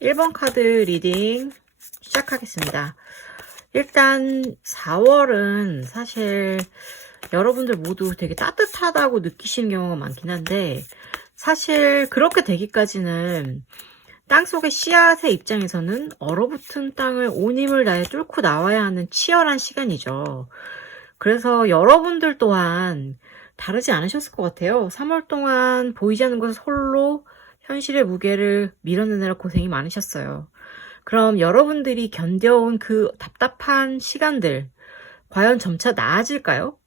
1번 카드 리딩 시작하겠습니다. 일단 4월은 사실 여러분들 모두 되게 따뜻하다고 느끼시는 경우가 많긴 한데, 사실 그렇게 되기까지는 땅속의 씨앗의 입장에서는 얼어붙은 땅을 온 힘을 다해 뚫고 나와야 하는 치열한 시간이죠. 그래서 여러분들 또한 다르지 않으셨을 것 같아요. 3월 동안 보이지 않는 곳에서 홀로 현실의 무게를 밀어내느라 고생이 많으셨어요. 그럼 여러분들이 견뎌온 그 답답한 시간들, 과연 점차 나아질까요?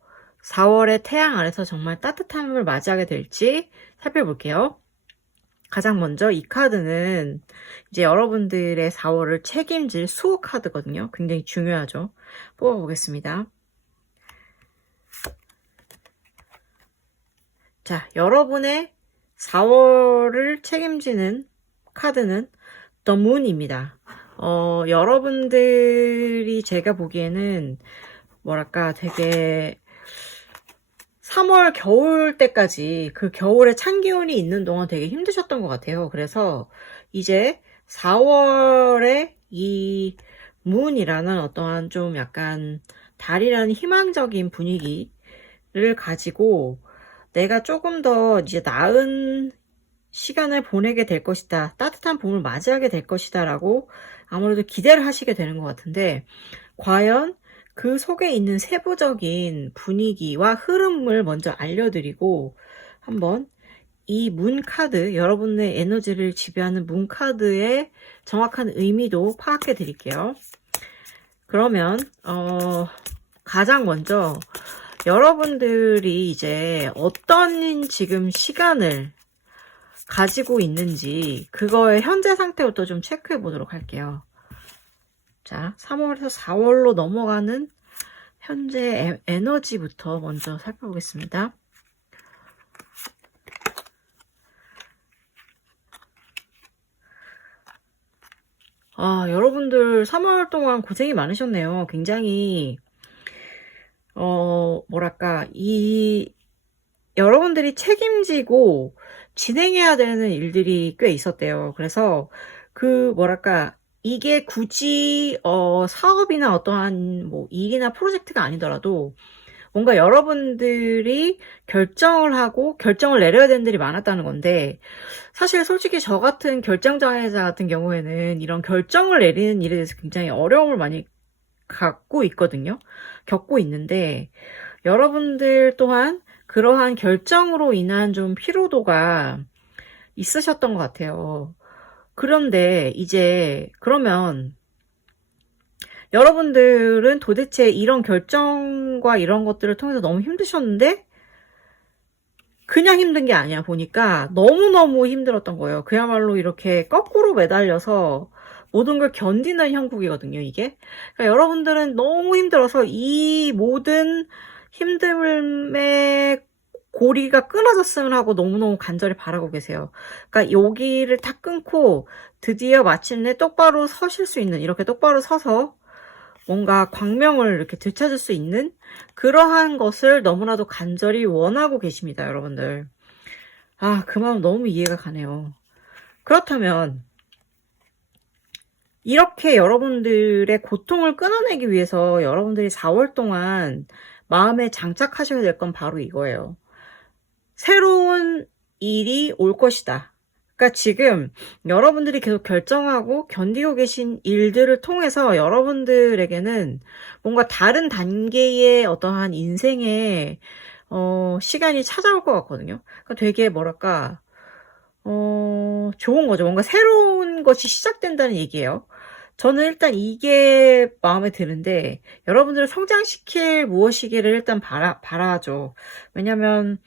4월의 태양 아래서 정말 따뜻함을 맞이하게 될지 살펴볼게요. 가장 먼저 이 카드는 이제 여러분들의 4월을 책임질 수호 카드거든요. 굉장히 중요하죠. 뽑아보겠습니다. 자, 여러분의 4월을 책임지는 카드는 The Moon입니다. 여러분들이 제가 보기에는 뭐랄까 되게 3월 겨울 때까지 그 겨울에 찬 기운이 있는 동안 되게 힘드셨던 것 같아요. 그래서 이제 4월에 이 문이라는 어떠한 좀 약간 달이라는 희망적인 분위기를 가지고 내가 조금 더 이제 나은 시간을 보내게 될 것이다. 따뜻한 봄을 맞이하게 될 것이다. 라고 아무래도 기대를 하시게 되는 것 같은데, 과연 그 속에 있는 세부적인 분위기와 흐름을 먼저 알려드리고, 한번 이 문 카드, 여러분의 에너지를 지배하는 문 카드의 정확한 의미도 파악해 드릴게요. 그러면 가장 먼저 여러분들이 이제 어떤 지금 시간을 가지고 있는지 그거의 현재 상태부터 좀 체크해 보도록 할게요. 자, 3월에서 4월로 넘어가는 현재 에너지부터 먼저 살펴보겠습니다. 여러분들 3월 동안 고생이 많으셨네요. 굉장히 뭐랄까 여러분들이 책임지고 진행해야 되는 일들이 꽤 있었대요. 그래서 뭐랄까 이게 굳이 사업이나 어떠한 뭐 일이나 프로젝트가 아니더라도 뭔가 여러분들이 결정을 하고 결정을 내려야 되는 일이 많았다는 건데, 사실 솔직히 저 같은 결정장애자 같은 경우에는 이런 결정을 내리는 일에 대해서 굉장히 어려움을 많이 겪고 있는데, 여러분들 또한 그러한 결정으로 인한 좀 피로도가 있으셨던 것 같아요. 그런데 이제 그러면 여러분들은 도대체 이런 결정과 이런 것들을 통해서 너무 힘드셨는데, 그냥 힘든 게 아니야. 보니까 너무너무 힘들었던 거예요. 그야말로 이렇게 거꾸로 매달려서 모든 걸 견디는 형국이거든요, 이게. 그러니까 여러분들은 너무 힘들어서 이 모든 힘듦의 고리가 끊어졌으면 하고 너무너무 간절히 바라고 계세요. 그러니까 여기를 다 끊고 드디어 마침내 똑바로 서실 수 있는, 이렇게 똑바로 서서 뭔가 광명을 이렇게 되찾을 수 있는 그러한 것을 너무나도 간절히 원하고 계십니다, 여러분들. 그 마음 너무 이해가 가네요. 그렇다면 이렇게 여러분들의 고통을 끊어내기 위해서 여러분들이 4월 동안 마음에 장착하셔야 될 건 바로 이거예요. 새로운 일이 올 것이다. 그러니까 지금 여러분들이 계속 결정하고 견디고 계신 일들을 통해서 여러분들에게는 뭔가 다른 단계의 어떠한 인생의 시간이 찾아올 것 같거든요. 그러니까 되게 뭐랄까 좋은 거죠. 뭔가 새로운 것이 시작된다는 얘기예요. 저는 일단 이게 마음에 드는데, 여러분들을 성장시킬 무엇이기를 일단 바라죠. 왜냐면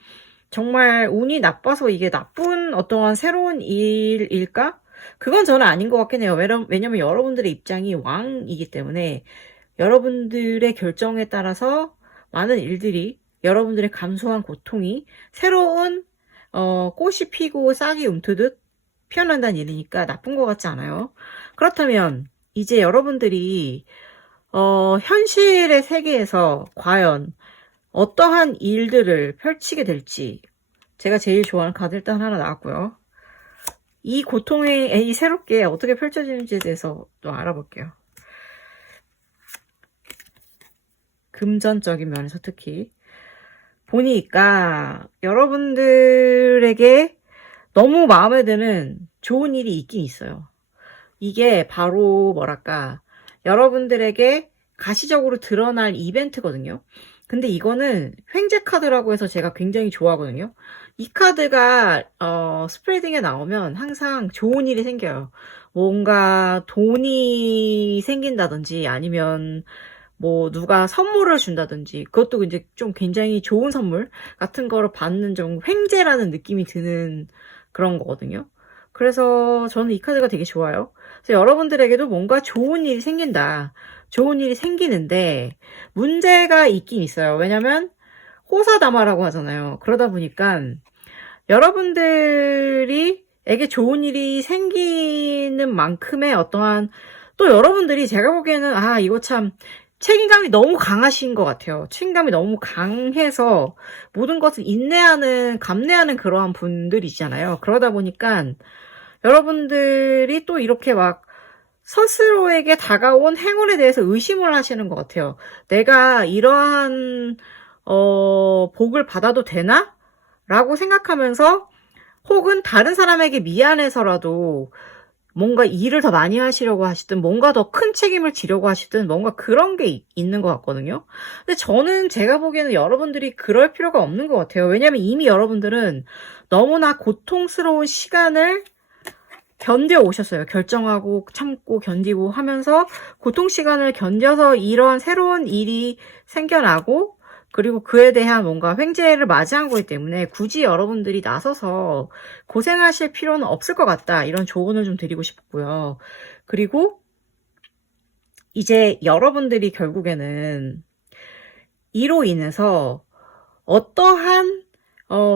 정말 운이 나빠서 이게 나쁜 어떠한 새로운 일일까? 그건 저는 아닌 것 같긴 해요. 왜냐면 여러분들의 입장이 왕이기 때문에 여러분들의 결정에 따라서 많은 일들이, 여러분들의 감수한 고통이 새로운 꽃이 피고 싹이 움트듯 피어난다는 일이니까 나쁜 것 같지 않아요. 그렇다면 이제 여러분들이 현실의 세계에서 과연 어떠한 일들을 펼치게 될지, 제가 제일 좋아하는 카드 일단 하나 나왔고요. 이 고통의 이 새롭게 어떻게 펼쳐지는지에 대해서 또 알아볼게요. 금전적인 면에서 특히 보니까 여러분들에게 너무 마음에 드는 좋은 일이 있긴 있어요. 이게 바로 뭐랄까 여러분들에게 가시적으로 드러날 이벤트거든요. 근데 이거는 횡재 카드라고 해서 제가 굉장히 좋아하거든요. 이 카드가 스프레딩에 나오면 항상 좋은 일이 생겨요. 뭔가 돈이 생긴다든지 아니면 뭐 누가 선물을 준다든지 그것도 이제 좀 굉장히 좋은 선물 같은 거를 받는 좀 횡재라는 느낌이 드는 그런 거거든요. 그래서 저는 이 카드가 되게 좋아요. 그래서 여러분들에게도 뭔가 좋은 일이 생긴다. 좋은 일이 생기는데 문제가 있긴 있어요. 왜냐면 호사다마라고 하잖아요. 그러다 보니까 여러분들에게 좋은 일이 생기는 만큼의 어떠한 또 여러분들이 제가 보기에는 이거 참 책임감이 너무 강하신 것 같아요. 책임감이 너무 강해서 모든 것을 감내하는 그러한 분들이잖아요. 그러다 보니까 여러분들이 또 이렇게 막 스스로에게 다가온 행운에 대해서 의심을 하시는 것 같아요. 내가 이러한 복을 받아도 되나? 라고 생각하면서 혹은 다른 사람에게 미안해서라도 뭔가 일을 더 많이 하시려고 하시든 뭔가 더 큰 책임을 지려고 하시든 뭔가 그런 게 있는 것 같거든요. 근데 저는 제가 보기에는 여러분들이 그럴 필요가 없는 것 같아요. 왜냐면 이미 여러분들은 너무나 고통스러운 시간을 견뎌 오셨어요. 결정하고 참고 견디고 하면서 고통 시간을 견뎌서 이러한 새로운 일이 생겨나고 그리고 그에 대한 뭔가 횡재를 맞이한 거기 때문에 굳이 여러분들이 나서서 고생하실 필요는 없을 것 같다. 이런 조언을 좀 드리고 싶고요. 그리고 이제 여러분들이 결국에는 이로 인해서 어떠한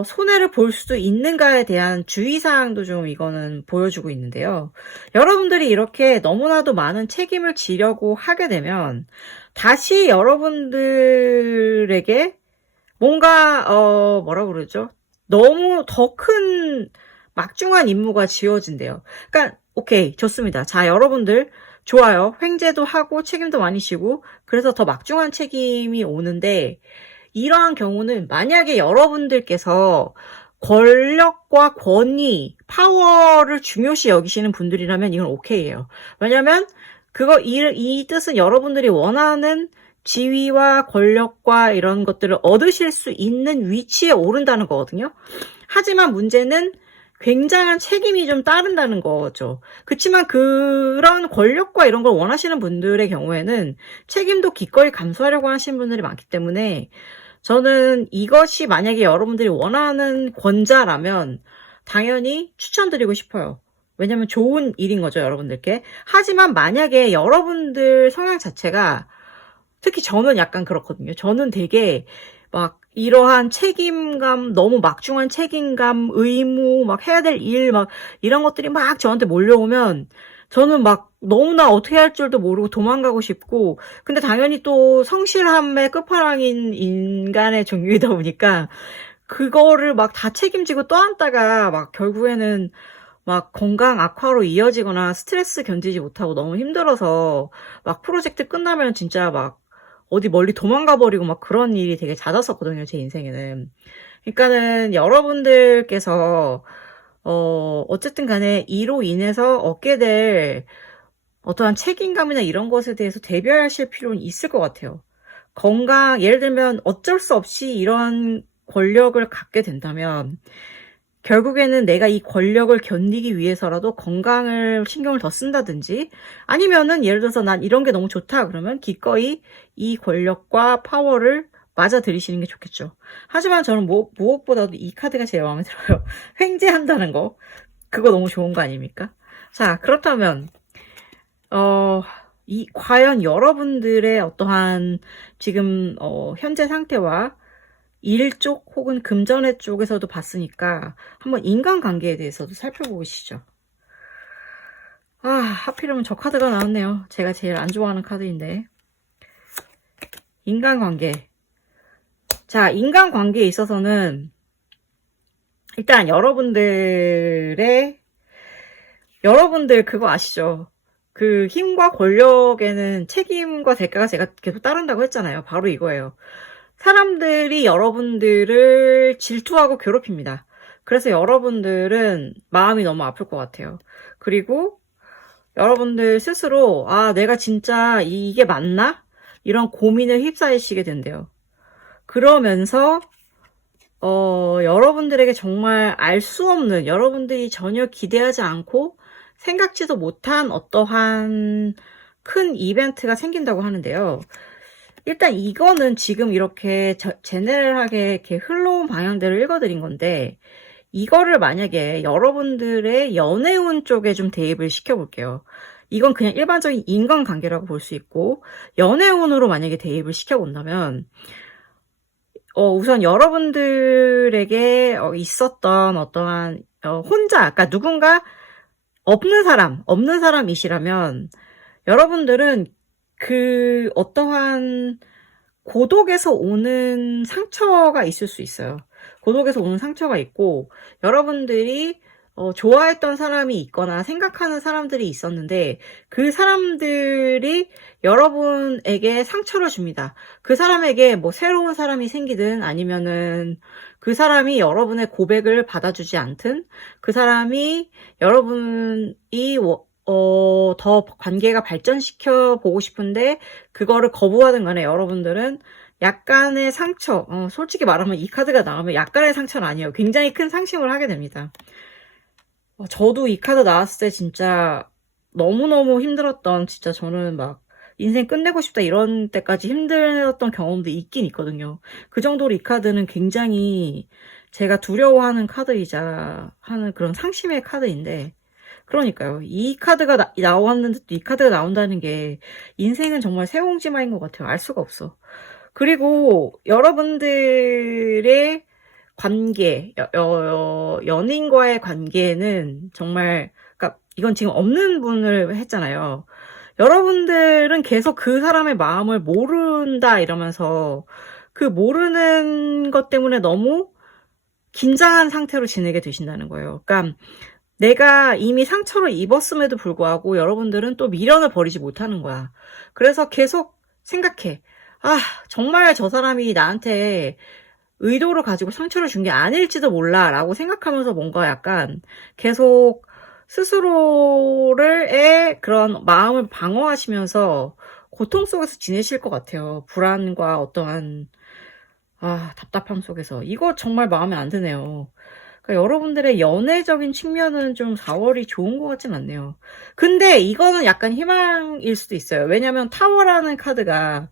손해를 볼 수도 있는가에 대한 주의사항도 좀 이거는 보여주고 있는데요. 여러분들이 이렇게 너무나도 많은 책임을 지려고 하게 되면 다시 여러분들에게 뭔가 뭐라 그러죠? 너무 더 큰 막중한 임무가 지어진대요. 그러니까 오케이 좋습니다. 자 여러분들 좋아요. 횡재도 하고 책임도 많이 지고 그래서 더 막중한 책임이 오는데 이러한 경우는 만약에 여러분들께서 권력과 권위, 파워를 중요시 여기시는 분들이라면 이건 오케이예요. 왜냐면 이 뜻은 여러분들이 원하는 지위와 권력과 이런 것들을 얻으실 수 있는 위치에 오른다는 거거든요. 하지만 문제는 굉장한 책임이 좀 따른다는 거죠. 그렇지만 그런 권력과 이런 걸 원하시는 분들의 경우에는 책임도 기꺼이 감수하려고 하시는 분들이 많기 때문에 저는 이것이 만약에 여러분들이 원하는 권자라면 당연히 추천드리고 싶어요. 왜냐면 좋은 일인 거죠, 여러분들께. 하지만 만약에 여러분들 성향 자체가 특히 저는 약간 그렇거든요. 저는 되게 막 이러한 책임감, 너무 막중한 책임감, 의무, 막 해야 될 일, 막 이런 것들이 막 저한테 몰려오면 저는 막 너무나 어떻게 할 줄도 모르고 도망가고 싶고, 근데 당연히 또 성실함의 끝판왕인 인간의 종류이다 보니까 그거를 막 다 책임지고 떠안다가 막 결국에는 막 건강 악화로 이어지거나 스트레스 견디지 못하고 너무 힘들어서 막 프로젝트 끝나면 진짜 막 어디 멀리 도망가 버리고 막 그런 일이 되게 잦았었거든요, 제 인생에는. 그러니까는 여러분들께서 어쨌든 간에 이로 인해서 얻게 될 어떠한 책임감이나 이런 것에 대해서 대비하실 필요는 있을 것 같아요. 예를 들면 어쩔 수 없이 이런 권력을 갖게 된다면 결국에는 내가 이 권력을 견디기 위해서라도 건강을 신경을 더 쓴다든지 아니면은 예를 들어서 난 이런 게 너무 좋다 그러면 기꺼이 이 권력과 파워를 맞아들이시는 게 좋겠죠. 하지만 저는 무엇보다도 이 카드가 제일 마음에 들어요. 횡재한다는 거. 그거 너무 좋은 거 아닙니까? 자, 그렇다면 과연 여러분들의 어떠한 지금 현재 상태와 일 쪽 혹은 금전의 쪽에서도 봤으니까 한번 인간관계에 대해서도 살펴보시죠. 하필이면 저 카드가 나왔네요. 제가 제일 안 좋아하는 카드인데. 인간관계. 자, 인간관계에 있어서는 일단 여러분들의 여러분들 그거 아시죠? 그 힘과 권력에는 책임과 대가가 제가 계속 따른다고 했잖아요. 바로 이거예요. 사람들이 여러분들을 질투하고 괴롭힙니다. 그래서 여러분들은 마음이 너무 아플 것 같아요. 그리고 여러분들 스스로 아 내가 진짜 이게 맞나? 이런 고민을 휩싸이시게 된대요. 그러면서 여러분들에게 정말 알 수 없는, 여러분들이 전혀 기대하지 않고 생각지도 못한 어떠한 큰 이벤트가 생긴다고 하는데요. 일단 이거는 지금 이렇게 제네럴하게 이렇게 흘러온 방향대로 읽어드린 건데, 이거를 만약에 여러분들의 연애운 쪽에 좀 대입을 시켜볼게요. 이건 그냥 일반적인 인간관계라고 볼 수 있고, 연애운으로 만약에 대입을 시켜본다면, 우선 여러분들에게 있었던 어떠한 혼자, 그러니까 누군가 없는 사람이시라면 여러분들은 그 어떠한 고독에서 오는 상처가 있을 수 있어요. 고독에서 오는 상처가 있고 여러분들이 좋아했던 사람이 있거나 생각하는 사람들이 있었는데 그 사람들이 여러분에게 상처를 줍니다. 그 사람에게 뭐 새로운 사람이 생기든 아니면은 그 사람이 여러분의 고백을 받아주지 않든 그 사람이 여러분이 더 관계가 발전시켜 보고 싶은데 그거를 거부하든 간에 여러분들은 약간의 상처, 솔직히 말하면 이 카드가 나오면 약간의 상처는 아니에요. 굉장히 큰 상심을 하게 됩니다. 저도 이 카드 나왔을 때 진짜 너무너무 힘들었던, 진짜 저는 막 인생 끝내고 싶다 이런 때까지 힘들었던 경험도 있긴 있거든요. 그 정도로 이 카드는 굉장히 제가 두려워하는 카드이자 하는 그런 상심의 카드인데, 그러니까요. 이 카드가 나왔는데 또 이 카드가 나온다는 게 인생은 정말 새옹지마인 것 같아요. 알 수가 없어. 그리고 여러분들의 관계, 연인과의 관계는 정말, 그러니까 이건 지금 없는 분을 했잖아요. 여러분들은 계속 그 사람의 마음을 모른다 이러면서 그 모르는 것 때문에 너무 긴장한 상태로 지내게 되신다는 거예요. 그러니까 내가 이미 상처를 입었음에도 불구하고 여러분들은 또 미련을 버리지 못하는 거야. 그래서 계속 생각해. 아, 정말 저 사람이 나한테 의도를 가지고 상처를 준 게 아닐지도 몰라 라고 생각하면서 뭔가 약간 계속 스스로의 그런 마음을 방어하시면서 고통 속에서 지내실 것 같아요. 불안과 어떠한 답답함 속에서. 이거 정말 마음에 안 드네요. 그러니까 여러분들의 연애적인 측면은 좀 4월이 좋은 것 같진 않네요. 근데 이거는 약간 희망일 수도 있어요. 왜냐면 타워라는 카드가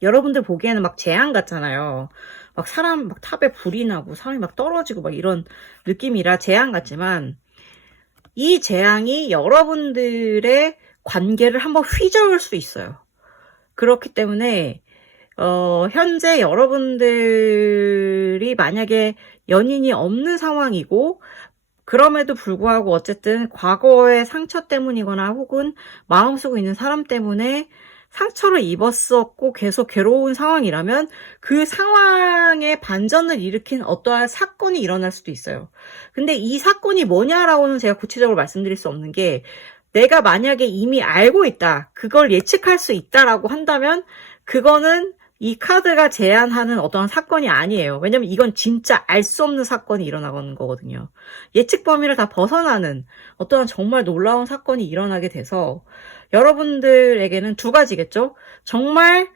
여러분들 보기에는 막 재앙 같잖아요. 막 사람 막 탑에 불이 나고 사람이 막 떨어지고 막 이런 느낌이라 재앙 같지만 이 재앙이 여러분들의 관계를 한번 휘저을 수 있어요. 그렇기 때문에 현재 여러분들이 만약에 연인이 없는 상황이고 그럼에도 불구하고 어쨌든 과거의 상처 때문이거나 혹은 마음속에 있는 사람 때문에 상처를 입었었고 계속 괴로운 상황이라면 그 상황에 반전을 일으킨 어떠한 사건이 일어날 수도 있어요. 근데 이 사건이 뭐냐라고는 제가 구체적으로 말씀드릴 수 없는 게 내가 만약에 이미 알고 있다, 그걸 예측할 수 있다라고 한다면 그거는 이 카드가 제안하는 어떠한 사건이 아니에요. 왜냐면 이건 진짜 알 수 없는 사건이 일어나는 거거든요. 예측 범위를 다 벗어나는 어떠한 정말 놀라운 사건이 일어나게 돼서 여러분들에게는 두 가지겠죠. 정말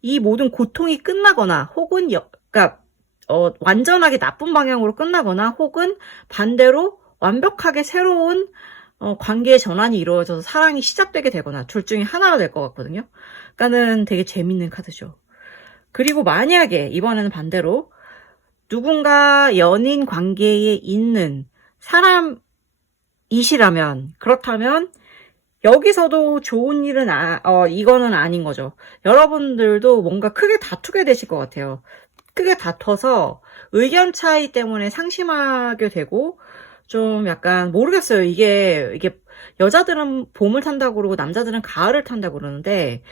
이 모든 고통이 끝나거나 혹은 그러니까 완전하게 나쁜 방향으로 끝나거나 혹은 반대로 완벽하게 새로운 관계의 전환이 이루어져서 사랑이 시작되게 되거나 둘 중에 하나가 될 것 같거든요. 그러니까는 되게 재밌는 카드죠. 그리고 만약에 이번에는 반대로 누군가 연인 관계에 있는 사람이시라면 그렇다면 여기서도 좋은 일은 이거는 아닌 거죠. 여러분들도 뭔가 크게 다투게 되실 것 같아요. 크게 다퉈서 의견 차이 때문에 상심하게 되고 좀 약간 모르겠어요. 이게 여자들은 봄을 탄다고 그러고 남자들은 가을을 탄다고 그러는데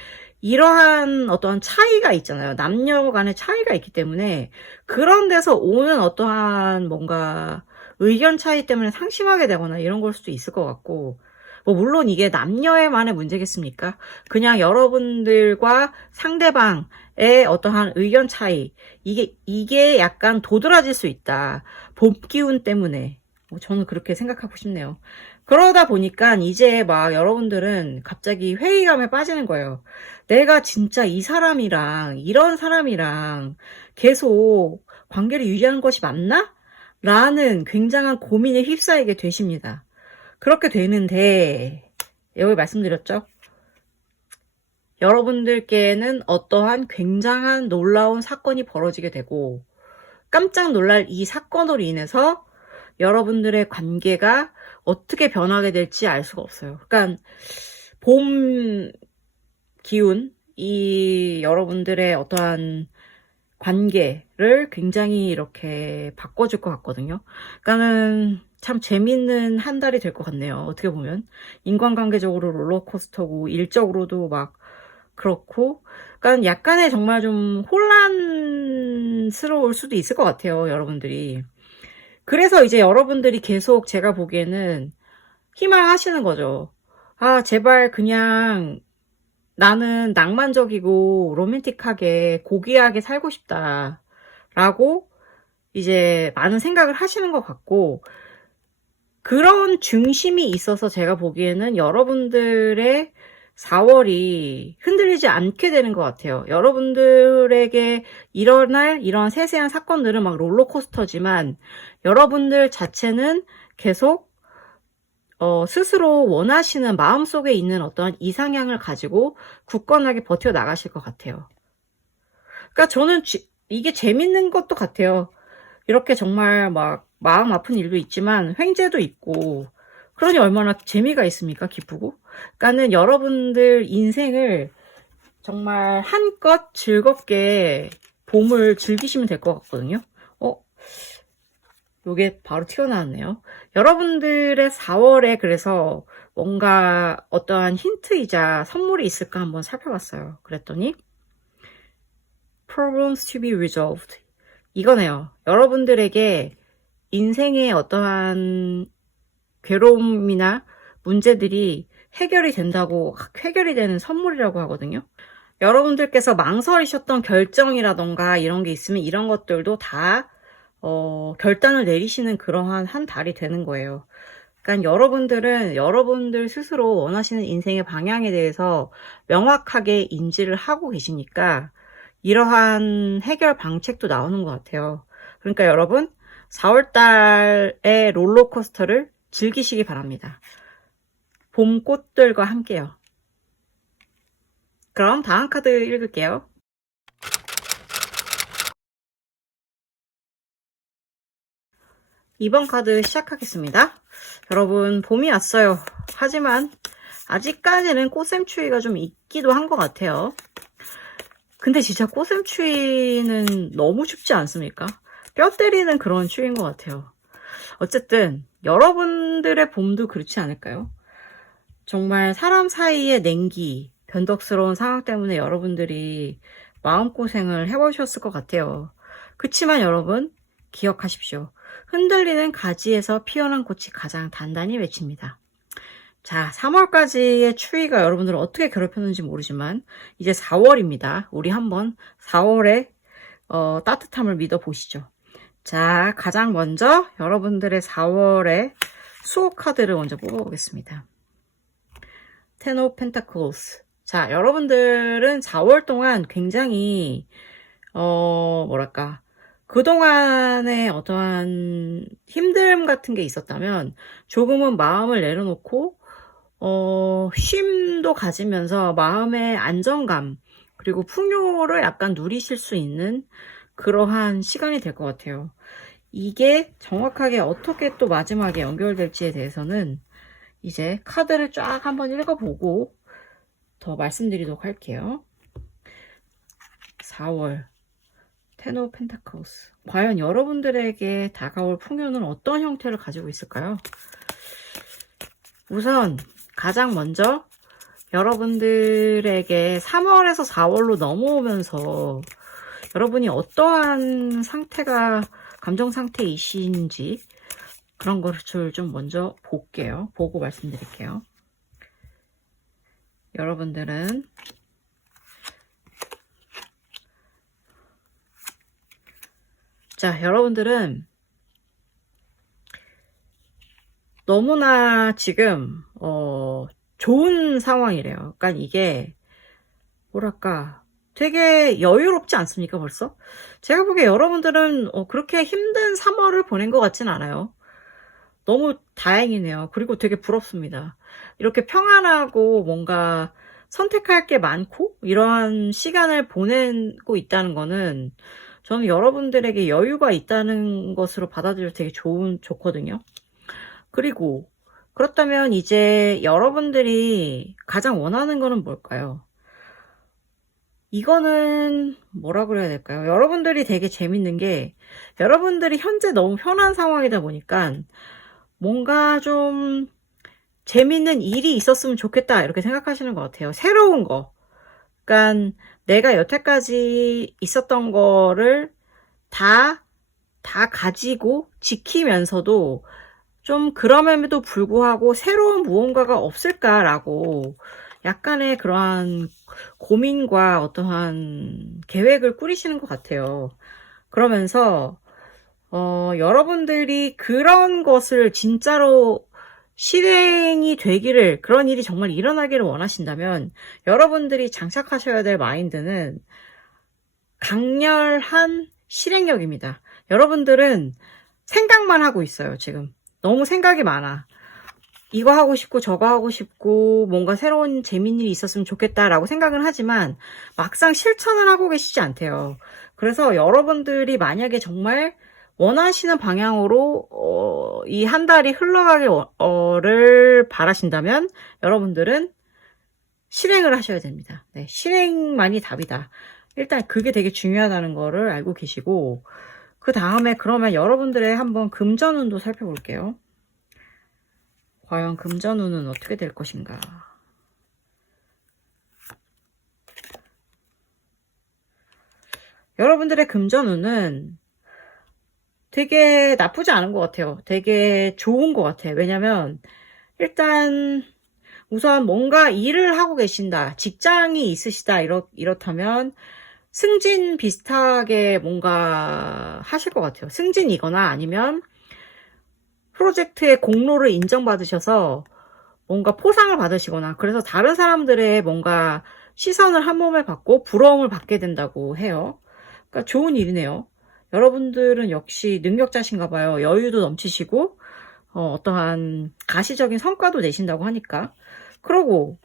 이러한 어떠한 차이가 있잖아요. 남녀 간의 차이가 있기 때문에 그런 데서 오는 어떠한 뭔가 의견 차이 때문에 상심하게 되거나 이런 걸 수도 있을 것 같고, 뭐 물론 이게 남녀의만의 문제겠습니까? 그냥 여러분들과 상대방의 어떠한 의견 차이, 이게 약간 도드라질 수 있다. 봄 기운 때문에. 저는 그렇게 생각하고 싶네요. 그러다 보니까 이제 막 여러분들은 갑자기 회의감에 빠지는 거예요. 내가 진짜 이 사람이랑, 이런 사람이랑 계속 관계를 유지하는 것이 맞나? 라는 굉장한 고민에 휩싸이게 되십니다. 그렇게 되는데, 여기 말씀드렸죠? 여러분들께는 어떠한 굉장한 놀라운 사건이 벌어지게 되고, 깜짝 놀랄 이 사건으로 인해서 여러분들의 관계가 어떻게 변하게 될지 알 수가 없어요. 그러니까 봄 기운, 이 여러분들의 어떠한 관계를 굉장히 이렇게 바꿔줄 것 같거든요. 그러니까는 참 재밌는 한 달이 될 것 같네요. 어떻게 보면 인간관계적으로 롤러코스터고 일적으로도 막 그렇고, 그러니까 약간의 정말 좀 혼란스러울 수도 있을 것 같아요, 여러분들이. 그래서 이제 여러분들이 계속 제가 보기에는 희망하시는 거죠. 아, 제발 그냥 나는 낭만적이고 로맨틱하게 고귀하게 살고 싶다 라고 이제 많은 생각을 하시는 것 같고, 그런 중심이 있어서 제가 보기에는 여러분들의 4월이 흔들리지 않게 되는 것 같아요. 여러분들에게 일어날 이런 세세한 사건들은 막 롤러코스터지만 여러분들 자체는 계속 스스로 원하시는 마음속에 있는 어떠한 이상향을 가지고 굳건하게 버텨 나가실 것 같아요. 그러니까 저는 이게 재밌는 것도 같아요. 이렇게 정말 막 마음 아픈 일도 있지만 횡재도 있고, 그러니 얼마나 재미가 있습니까? 기쁘고. 그러니까는 여러분들 인생을 정말 한껏 즐겁게 봄을 즐기시면 될 것 같거든요. 요게 바로 튀어나왔네요. 여러분들의 4월에 그래서 뭔가 어떠한 힌트이자 선물이 있을까 한번 살펴봤어요. 그랬더니 Problems to be resolved, 이거네요. 여러분들에게 인생의 어떠한 괴로움이나 문제들이 해결이 된다고, 해결이 되는 선물이라고 하거든요. 여러분들께서 망설이셨던 결정이라던가 이런 게 있으면 이런 것들도 다 결단을 내리시는 그러한 한 달이 되는 거예요. 그러니까 여러분들은 여러분들 스스로 원하시는 인생의 방향에 대해서 명확하게 인지를 하고 계시니까 이러한 해결 방책도 나오는 것 같아요. 그러니까 여러분 4월달의 롤러코스터를 즐기시기 바랍니다. 봄꽃들과 함께요. 그럼 다음 카드 읽을게요. 이번 카드 시작하겠습니다. 여러분, 봄이 왔어요. 하지만 아직까지는 꽃샘추위가 좀 있기도 한 것 같아요. 근데 진짜 꽃샘추위는 너무 춥지 않습니까? 뼈 때리는 그런 추위인 것 같아요. 어쨌든 여러분들의 봄도 그렇지 않을까요? 정말 사람 사이의 냉기, 변덕스러운 상황 때문에 여러분들이 마음고생을 해보셨을 것 같아요. 그치만 여러분, 기억하십시오. 흔들리는 가지에서 피어난 꽃이 가장 단단히 맺힙니다. 자, 3월까지의 추위가 여러분들을 어떻게 괴롭혔는지 모르지만 이제 4월입니다. 우리 한번 4월의 따뜻함을 믿어보시죠. 자, 가장 먼저 여러분들의 4월의 수호 카드를 먼저 뽑아보겠습니다. Ten of Pentacles. 자, 여러분들은 4월 동안 굉장히 뭐랄까, 그동안의 어떠한 힘듦 같은 게 있었다면 조금은 마음을 내려놓고 쉼도 가지면서 마음의 안정감 그리고 풍요를 약간 누리실 수 있는 그러한 시간이 될 것 같아요. 이게 정확하게 어떻게 또 마지막에 연결될지에 대해서는 이제 카드를 쫙 한번 읽어보고 더 말씀드리도록 할게요. 4월 Ten of Pentacles. 과연 여러분들에게 다가올 풍요는 어떤 형태를 가지고 있을까요? 우선 가장 먼저 여러분들에게 3월에서 4월로 넘어오면서 여러분이 어떠한 상태가 감정 상태이신지 그런 것을 좀 먼저 볼게요. 보고 말씀드릴게요. 여러분들은 너무나 지금 좋은 상황이래요. 그러니까 이게 뭐랄까 되게 여유롭지 않습니까 벌써? 제가 보기에 여러분들은 그렇게 힘든 3월을 보낸 것 같진 않아요. 너무 다행이네요. 그리고 되게 부럽습니다. 이렇게 평안하고 뭔가 선택할 게 많고 이러한 시간을 보내고 있다는 거는 저는 여러분들에게 여유가 있다는 것으로 받아들여 되게 좋거든요. 그리고 그렇다면 이제 여러분들이 가장 원하는 거는 뭘까요? 이거는 뭐라 그래야 될까요? 여러분들이 되게 재밌는 게 여러분들이 현재 너무 편한 상황이다 보니까 뭔가 좀 재밌는 일이 있었으면 좋겠다 이렇게 생각하시는 것 같아요. 새로운 거. 그러니까 내가 여태까지 있었던 거를 다 가지고 지키면서도 좀 그럼에도 불구하고 새로운 무언가가 없을까라고 약간의 그러한 고민과 어떠한 계획을 꾸리시는 것 같아요. 그러면서 여러분들이 그런 것을 진짜로 실행이 되기를, 그런 일이 정말 일어나기를 원하신다면 여러분들이 장착하셔야 될 마인드는 강렬한 실행력입니다. 여러분들은 생각만 하고 있어요. 지금 너무 생각이 많아. 이거 하고 싶고 저거 하고 싶고 뭔가 새로운 재밌는 일이 있었으면 좋겠다라고 생각은 하지만 막상 실천을 하고 계시지 않대요. 그래서 여러분들이 만약에 정말 원하시는 방향으로 이 한 달이 흘러가기를 바라신다면 여러분들은 실행을 하셔야 됩니다. 네, 실행만이 답이다. 일단 그게 되게 중요하다는 거를 알고 계시고, 그 다음에 그러면 여러분들의 한번 금전운도 살펴볼게요. 과연 금전운은 어떻게 될 것인가? 여러분들의 금전운은 되게 나쁘지 않은 것 같아요. 되게 좋은 것 같아요. 왜냐면 일단 우선 뭔가 일을 하고 계신다, 직장이 있으시다 이렇다면 승진 비슷하게 뭔가 하실 것 같아요. 승진이거나 아니면 프로젝트의 공로를 인정받으셔서 뭔가 포상을 받으시거나, 그래서 다른 사람들의 뭔가 시선을 한 몸에 받고 부러움을 받게 된다고 해요. 그러니까 좋은 일이네요. 여러분들은 역시 능력자신가 봐요. 여유도 넘치시고 어떠한 가시적인 성과도 내신다고 하니까. 그러고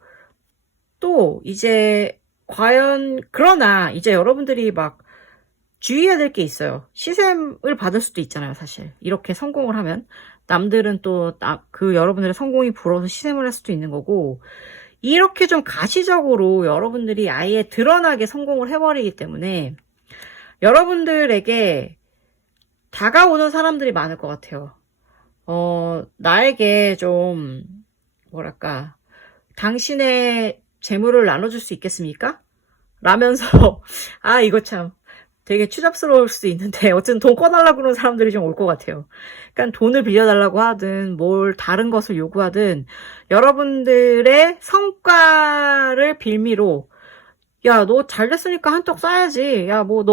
또 이제 과연, 그러나 이제 여러분들이 막 주의해야 될 게 있어요. 시샘을 받을 수도 있잖아요, 사실. 이렇게 성공을 하면 남들은 또 그 여러분들의 성공이 부러워서 시샘을 할 수도 있는 거고, 이렇게 좀 가시적으로 여러분들이 아예 드러나게 성공을 해버리기 때문에 여러분들에게 다가오는 사람들이 많을 것 같아요. 나에게 좀 뭐랄까, 당신의 재물을 나눠줄 수 있겠습니까? 라면서 아, 이거 참 되게 추잡스러울 수도 있는데 어쨌든 돈 꺼달라고 그러는 사람들이 좀 올 것 같아요. 그러니까 돈을 빌려달라고 하든 뭘 다른 것을 요구하든 여러분들의 성과를 빌미로, 야, 너 잘됐으니까 한턱 쏴야지. 야, 뭐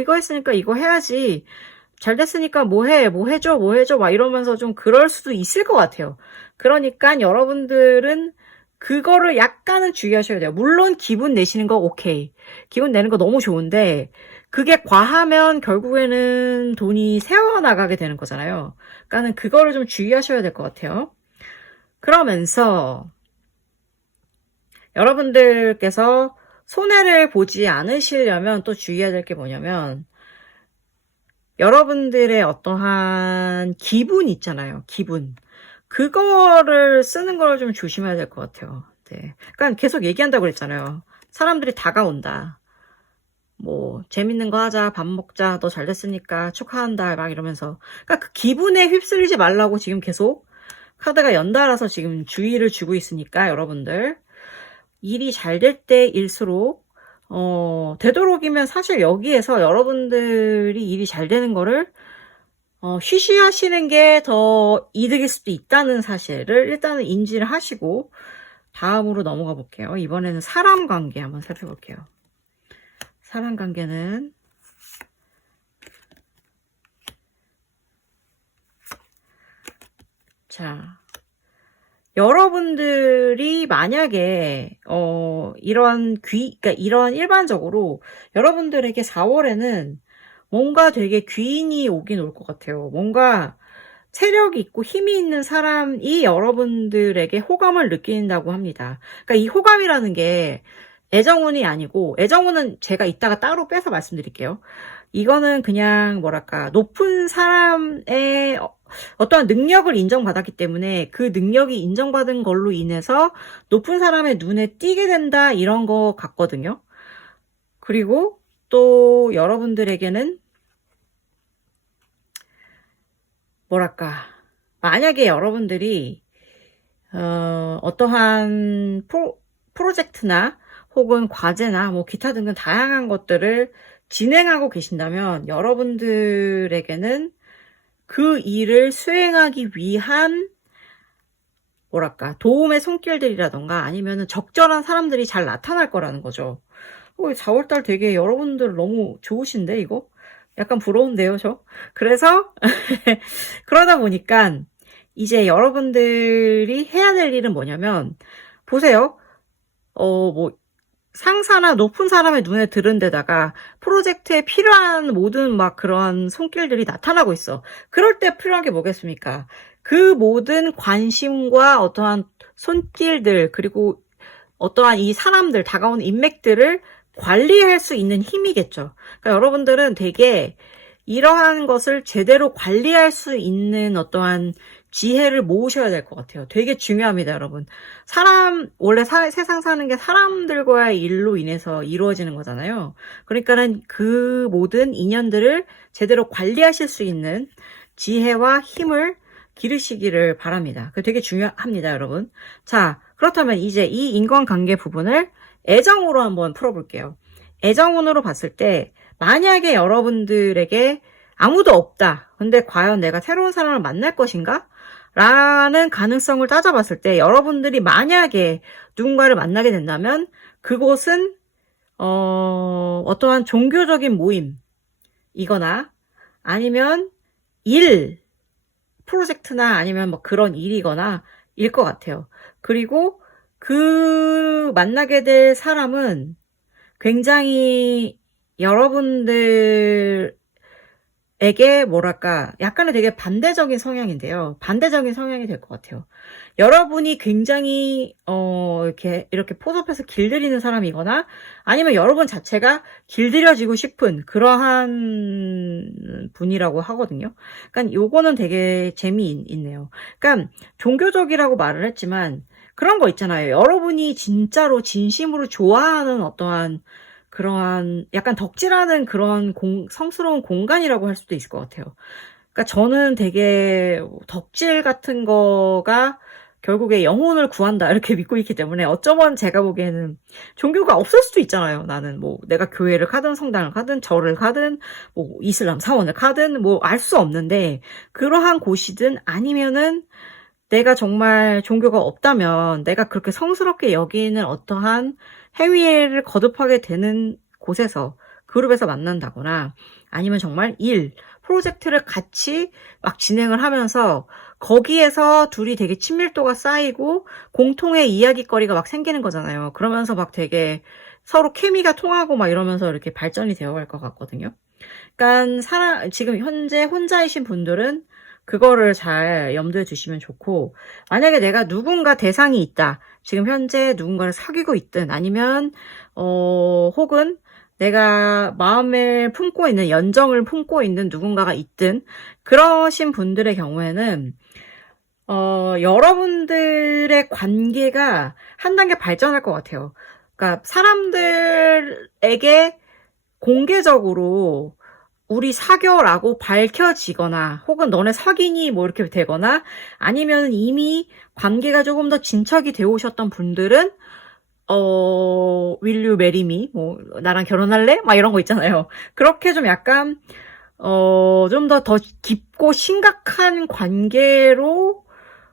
이거 했으니까 이거 해야지. 잘됐으니까 뭐 해줘 막 이러면서 좀 그럴 수도 있을 것 같아요. 그러니까 여러분들은 그거를 약간은 주의하셔야 돼요. 물론 기분 내시는 거 오케이. 기분 내는 거 너무 좋은데 그게 과하면 결국에는 돈이 새어나가게 되는 거잖아요. 그러니까는 그거를 좀 주의하셔야 될 것 같아요. 그러면서 여러분들께서 손해를 보지 않으시려면 또 주의해야 될 게 뭐냐면, 여러분들의 어떠한 기분 있잖아요. 기분. 그거를 쓰는 걸 좀 조심해야 될 것 같아요. 네. 그러니까 계속 얘기한다고 그랬잖아요. 사람들이 다가온다. 뭐 재밌는 거 하자, 밥 먹자, 너 잘됐으니까 축하한다 막 이러면서, 그러니까 그 기분에 휩쓸리지 말라고 지금 계속 카드가 연달아서 지금 주의를 주고 있으니까 여러분들 일이 잘 될 때일수록 되도록이면 사실 여기에서 여러분들이 일이 잘 되는 거를 쉬쉬하시는 게 더 이득일 수도 있다는 사실을 일단은 인지를 하시고 다음으로 넘어가 볼게요. 이번에는 사람 관계 한번 살펴볼게요. 사람 관계는 자, 여러분들이 만약에 그러니까 이런 일반적으로 여러분들에게 4월에는 뭔가 되게 귀인이 오긴 올 것 같아요. 뭔가 체력이 있고 힘이 있는 사람이 여러분들에게 호감을 느낀다고 합니다. 그러니까 이 호감이라는 게 애정운이 아니고, 애정운은 제가 이따가 따로 빼서 말씀드릴게요. 이거는 그냥 뭐랄까 높은 사람의 어떠한 능력을 인정받았기 때문에 그 능력이 인정받은 걸로 인해서 높은 사람의 눈에 띄게 된다, 이런 거 같거든요. 그리고 또 여러분들에게는 뭐랄까, 만약에 여러분들이 어떠한 프로젝트나 혹은 과제나 뭐 기타 등등 다양한 것들을 진행하고 계신다면 여러분들에게는 그 일을 수행하기 위한 뭐랄까 도움의 손길들이라던가 아니면 적절한 사람들이 잘 나타날 거라는 거죠. 4월달 되게 여러분들 너무 좋으신데 이거? 약간 부러운데요, 저? 그래서 그러다 보니까 이제 여러분들이 해야 될 일은 뭐냐면, 보세요. 뭐 상사나 높은 사람의 눈에 들은 데다가 프로젝트에 필요한 모든 막 그런 손길들이 나타나고 있어. 그럴 때 필요한 게 뭐겠습니까? 그 모든 관심과 어떠한 손길들, 그리고 어떠한 이 사람들, 다가오는 인맥들을 관리할 수 있는 힘이겠죠. 그러니까 여러분들은 되게 이러한 것을 제대로 관리할 수 있는 어떠한 지혜를 모으셔야 될 것 같아요. 되게 중요합니다, 여러분. 원래 세상 사는 게 사람들과의 일로 인해서 이루어지는 거잖아요. 그러니까는 그 모든 인연들을 제대로 관리하실 수 있는 지혜와 힘을 기르시기를 바랍니다. 그게 되게 중요합니다, 여러분. 자, 그렇다면 이제 이 인간관계 부분을 애정으로 한번 풀어볼게요. 애정운으로 봤을 때 만약에 여러분들에게 아무도 없다. 근데 과연 내가 새로운 사람을 만날 것인가? 라는 가능성을 따져봤을 때 여러분들이 만약에 누군가를 만나게 된다면 그곳은 어떠한 종교적인 모임이거나 아니면 프로젝트나 아니면 뭐 그런 일이거나 일 것 같아요. 그리고 그 만나게 될 사람은 굉장히 여러분들에게 뭐랄까 약간의 되게 반대적인 성향인데요. 반대적인 성향이 될 것 같아요. 여러분이 굉장히 이렇게 포섭해서 길들이는 사람이거나 아니면 여러분 자체가 길들여지고 싶은 그러한 분이라고 하거든요. 그러니까 요거는 되게 재미있네요. 그러니까 종교적이라고 말을 했지만 그런 거 있잖아요. 여러분이 진짜로 진심으로 좋아하는 어떠한 그러한 약간 덕질하는 그런 성스러운 공간이라고 할 수도 있을 것 같아요. 그러니까 저는 되게 덕질 같은 거가 결국에 영혼을 구한다 이렇게 믿고 있기 때문에 어쩌면 제가 보기에는 종교가 없을 수도 있잖아요. 나는 뭐 내가 교회를 가든 성당을 가든 절을 가든 뭐 이슬람 사원을 가든 뭐 알 수 없는데 그러한 곳이든 아니면은 내가 정말 종교가 없다면 내가 그렇게 성스럽게 여기는 어떠한 행위를 거듭하게 되는 곳에서 그룹에서 만난다거나 아니면 정말 프로젝트를 같이 막 진행을 하면서 거기에서 둘이 되게 친밀도가 쌓이고 공통의 이야기거리가 막 생기는 거잖아요. 그러면서 막 되게 서로 케미가 통하고 막 이러면서 이렇게 발전이 되어갈 것 같거든요. 그러니까 지금 현재 혼자이신 분들은 그거를 잘 염두에 두시면 좋고, 만약에 내가 누군가 대상이 있다. 지금 현재 누군가를 사귀고 있든 아니면 혹은 내가 마음을 품고 있는 연정을 품고 있는 누군가가 있든 그러신 분들의 경우에는 여러분들의 관계가 한 단계 발전할 것 같아요. 그러니까 사람들에게 공개적으로 우리 사겨라고 밝혀지거나 혹은 너네 사귀니 뭐 이렇게 되거나 아니면 이미 관계가 조금 더 진척이 되어 오셨던 분들은 will you marry me? 뭐 나랑 결혼할래? 막 이런 거 있잖아요. 그렇게 좀 약간 좀 더 깊고 심각한 관계로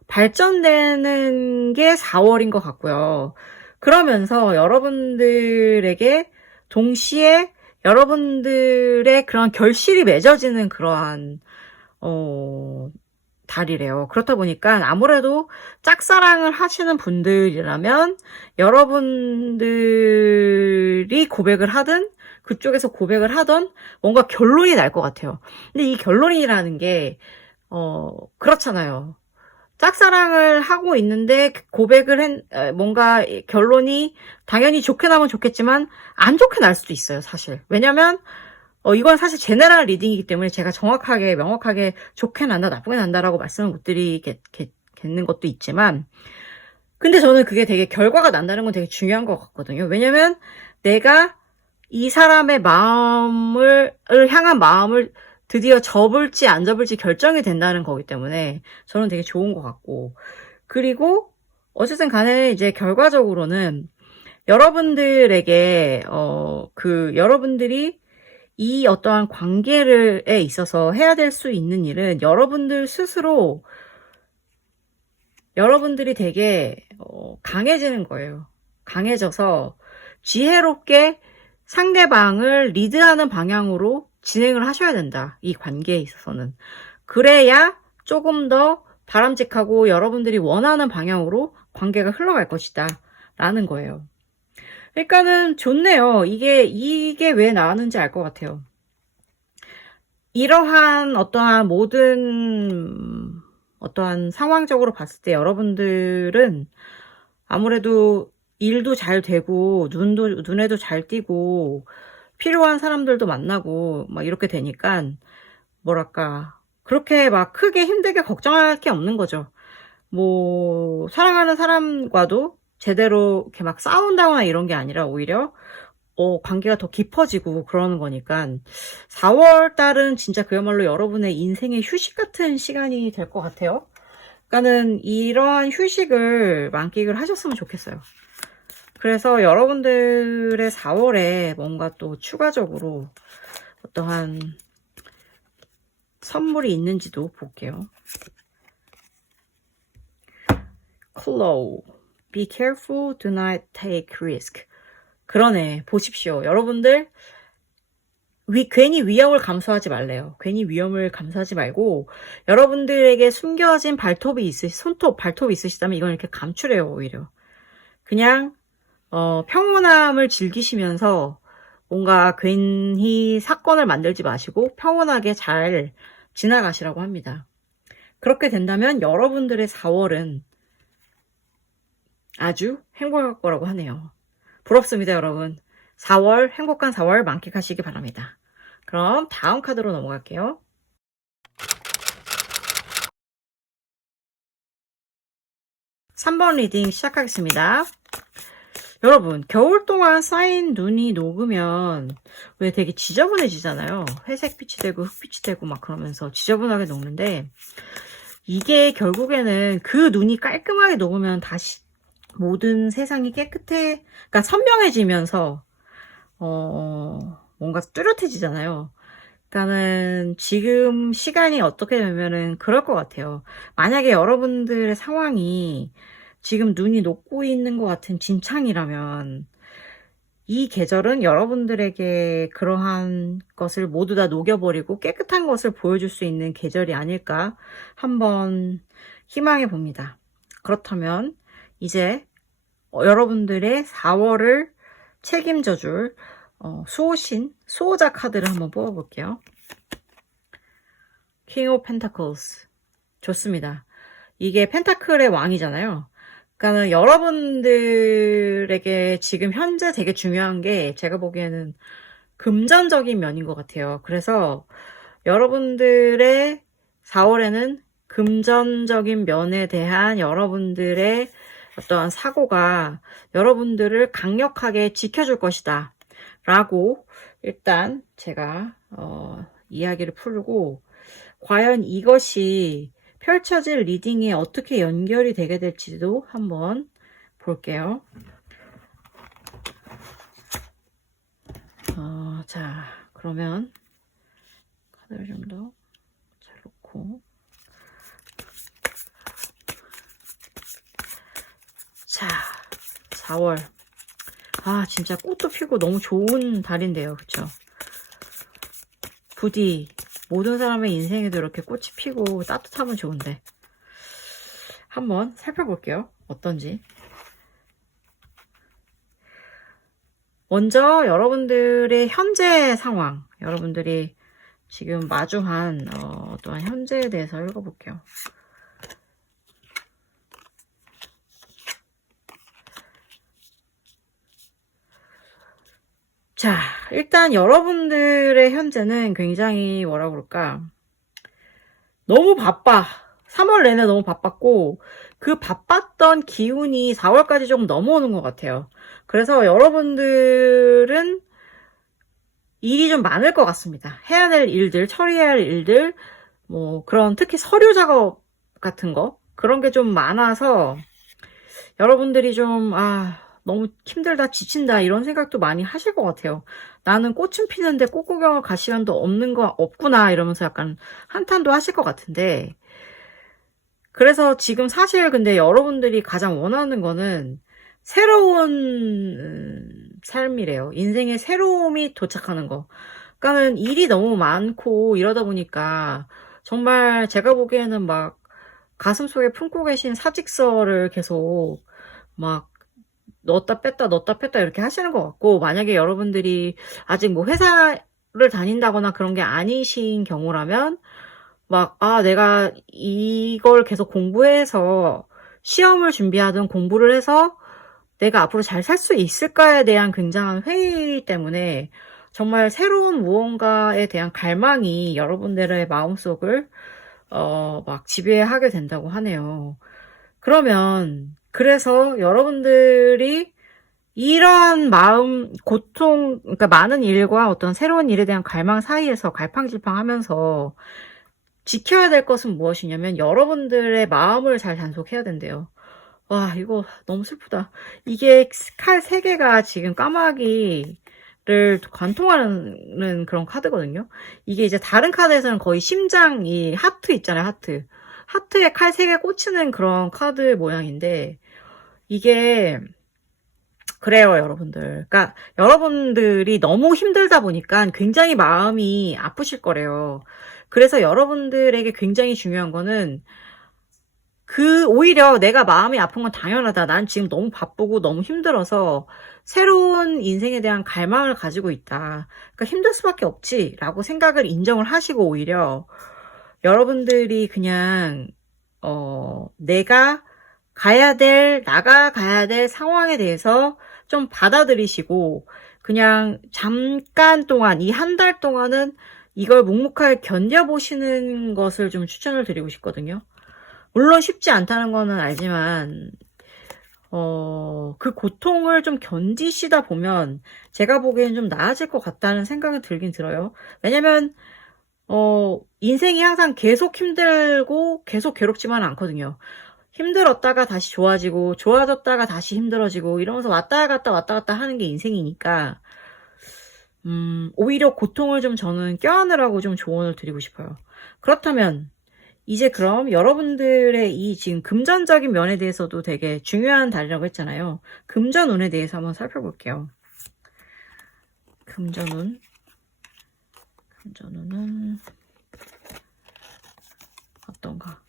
발전되는 게 4월인 것 같고요. 그러면서 여러분들에게 동시에 여러분들의 그런 결실이 맺어지는 그러한 달이래요. 그렇다 보니까 아무래도 짝사랑을 하시는 분들이라면 여러분들이 고백을 하든 그쪽에서 고백을 하던 뭔가 결론이 날 것 같아요. 근데 이 결론이라는 게 그렇잖아요. 짝사랑을 하고 있는데 고백을 뭔가 결론이 당연히 좋게 나면 좋겠지만 안 좋게 날 수도 있어요, 사실. 왜냐면 이건 사실 제너럴 리딩이기 때문에 제가 정확하게 명확하게 좋게 난다 나쁘게 난다라고 말씀을 못 드리겠는 것도 있지만, 근데 저는 그게 되게 결과가 난다는 건 되게 중요한 것 같거든요. 왜냐면 내가 이 사람의 마음을 향한 마음을 드디어 접을지 안 접을지 결정이 된다는 거기 때문에 저는 되게 좋은 것 같고, 그리고 어쨌든 간에 이제 결과적으로는 여러분들에게 여러분들이 이 어떠한 관계에 있어서 해야 될 수 있는 일은 여러분들 스스로 여러분들이 되게 강해지는 거예요. 강해져서 지혜롭게 상대방을 리드하는 방향으로 진행을 하셔야 된다. 이 관계에 있어서는. 그래야 조금 더 바람직하고 여러분들이 원하는 방향으로 관계가 흘러갈 것이다. 라는 거예요. 그러니까는 좋네요. 이게 왜 나왔는지 알 것 같아요. 이러한 어떠한 상황적으로 봤을 때 여러분들은 아무래도 일도 잘 되고 눈에도 잘 띄고 필요한 사람들도 만나고 막 이렇게 되니까 뭐랄까 그렇게 막 크게 힘들게 걱정할 게 없는 거죠. 뭐 사랑하는 사람과도 제대로 이렇게 막 싸운다거나 이런 게 아니라 오히려 관계가 더 깊어지고 그러는 거니까 4월 달은 진짜 그야말로 여러분의 인생의 휴식 같은 시간이 될 것 같아요. 그러니까는 이러한 휴식을 만끽을 하셨으면 좋겠어요. 그래서 여러분들의 4월에 뭔가 또 추가적으로 어떠한 선물이 있는지도 볼게요. Claw. Be careful, do not take risk. 그러네. 보십시오. 여러분들 괜히 위험을 감수하지 말래요. 괜히 위험을 감수하지 말고 여러분들에게 숨겨진 발톱이 있으시다면 이건 이렇게 감추래요. 오히려. 그냥 평온함을 즐기시면서 뭔가 괜히 사건을 만들지 마시고 평온하게 잘 지나가시라고 합니다. 그렇게 된다면 여러분들의 4월은 아주 행복할 거라고 하네요. 부럽습니다, 여러분. 4월, 행복한 4월 만끽하시기 바랍니다. 그럼 다음 카드로 넘어갈게요. (3번) 리딩 시작하겠습니다. 여러분, 겨울 동안 쌓인 눈이 녹으면 왜 되게 지저분해지잖아요. 회색빛이 되고 흑빛이 되고 막 그러면서 지저분하게 녹는데, 이게 결국에는 그 눈이 깔끔하게 녹으면 다시 모든 세상이 그러니까 선명해지면서 뭔가 뚜렷해지잖아요. 그러니까는 지금 시간이 어떻게 되면은 그럴 것 같아요. 만약에 여러분들의 상황이 지금 눈이 녹고 있는 것 같은 진창이라면 이 계절은 여러분들에게 그러한 것을 모두 다 녹여버리고 깨끗한 것을 보여줄 수 있는 계절이 아닐까 한번 희망해 봅니다. 그렇다면 이제 여러분들의 4월을 책임져 줄 수호자 카드를 한번 뽑아볼게요. King of Pentacles. 좋습니다. 이게 펜타클의 왕이잖아요. 그러니까 여러분들에게 지금 현재 되게 중요한 게 제가 보기에는 금전적인 면인 것 같아요. 그래서 여러분들의 4월에는 금전적인 면에 대한 여러분들의 어떠한 사고가 여러분들을 강력하게 지켜줄 것이다 라고 일단 제가 이야기를 풀고 과연 이것이 펼쳐질 리딩에 어떻게 연결이 되게 될지도 한번 볼게요. 자, 그러면 카드를 좀 더 잘 놓고. 자, 4월. 아, 진짜 꽃도 피고 너무 좋은 달인데요. 그쵸? 부디 모든 사람의 인생에도 이렇게 꽃이 피고 따뜻하면 좋은데. 한번 살펴볼게요. 어떤지. 먼저 여러분들의 현재 상황, 여러분들이 지금 마주한 어떠한 현재에 대해서 읽어볼게요. 자, 일단 여러분들의 현재는 굉장히 뭐라 그럴까, 너무 바빠. 3월 내내 너무 바빴고 그 바빴던 기운이 4월까지 조금 넘어오는 것 같아요. 그래서 여러분들은 일이 좀 많을 것 같습니다. 해야 될 일들, 처리해야 할 일들, 뭐 그런 특히 서류 작업 같은 거, 그런 게 좀 많아서 여러분들이 좀 너무 힘들다, 지친다 이런 생각도 많이 하실 것 같아요. 나는 꽃은 피는데 꽃 구경을 갈 시간도 없구나 이러면서 약간 한탄도 하실 것 같은데, 그래서 지금 사실 근데 여러분들이 가장 원하는 거는 새로운 삶이래요. 인생의 새로움이 도착하는 거. 그러니까는 일이 너무 많고 이러다 보니까 정말 제가 보기에는 막 가슴속에 품고 계신 사직서를 계속 막 넣었다 뺐다 이렇게 하시는 것 같고, 만약에 여러분들이 아직 뭐 회사를 다닌다거나 그런 게 아니신 경우라면 막 내가 이걸 계속 공부해서 시험을 준비하든 공부를 해서 내가 앞으로 잘 살 수 있을까에 대한 굉장한 회의 때문에 정말 새로운 무언가에 대한 갈망이 여러분들의 마음속을 막 지배하게 된다고 하네요. 그러면 그래서 여러분들이 이러한 마음, 고통, 그러니까 많은 일과 어떤 새로운 일에 대한 갈망 사이에서 갈팡질팡하면서 지켜야 될 것은 무엇이냐면 여러분들의 마음을 잘 단속해야 된대요. 와, 이거 너무 슬프다. 이게 칼 3개가 지금 까마귀를 관통하는 그런 카드거든요. 이게 이제 다른 카드에서는 거의 심장, 이 하트 있잖아요, 하트. 하트에 칼 3개 꽂히는 그런 카드 모양인데, 이게 그래요, 여러분들. 그러니까 여러분들이 너무 힘들다 보니까 굉장히 마음이 아프실 거래요. 그래서 여러분들에게 굉장히 중요한 거는 오히려 내가 마음이 아픈 건 당연하다. 난 지금 너무 바쁘고 너무 힘들어서 새로운 인생에 대한 갈망을 가지고 있다. 그러니까 힘들 수밖에 없지 라고 생각을 인정을 하시고, 오히려 여러분들이 그냥 내가 나가가야 될 상황에 대해서 좀 받아들이시고, 그냥 잠깐 동안, 이 한 달 동안은 이걸 묵묵하게 견뎌보시는 것을 좀 추천을 드리고 싶거든요. 물론 쉽지 않다는 거는 알지만, 그 고통을 좀 견디시다 보면 제가 보기엔 좀 나아질 것 같다는 생각이 들긴 들어요. 왜냐면, 인생이 항상 계속 힘들고 계속 괴롭지만 않거든요. 힘들었다가 다시 좋아지고 좋아졌다가 다시 힘들어지고 이러면서 왔다 갔다 하는 게 인생이니까 오히려 고통을 좀 저는 껴안으라고 좀 조언을 드리고 싶어요. 그렇다면 이제 그럼 여러분들의 이 지금 금전적인 면에 대해서도 되게 중요한 달이라고 했잖아요. 금전운에 대해서 한번 살펴볼게요. 금전운은 어떤가?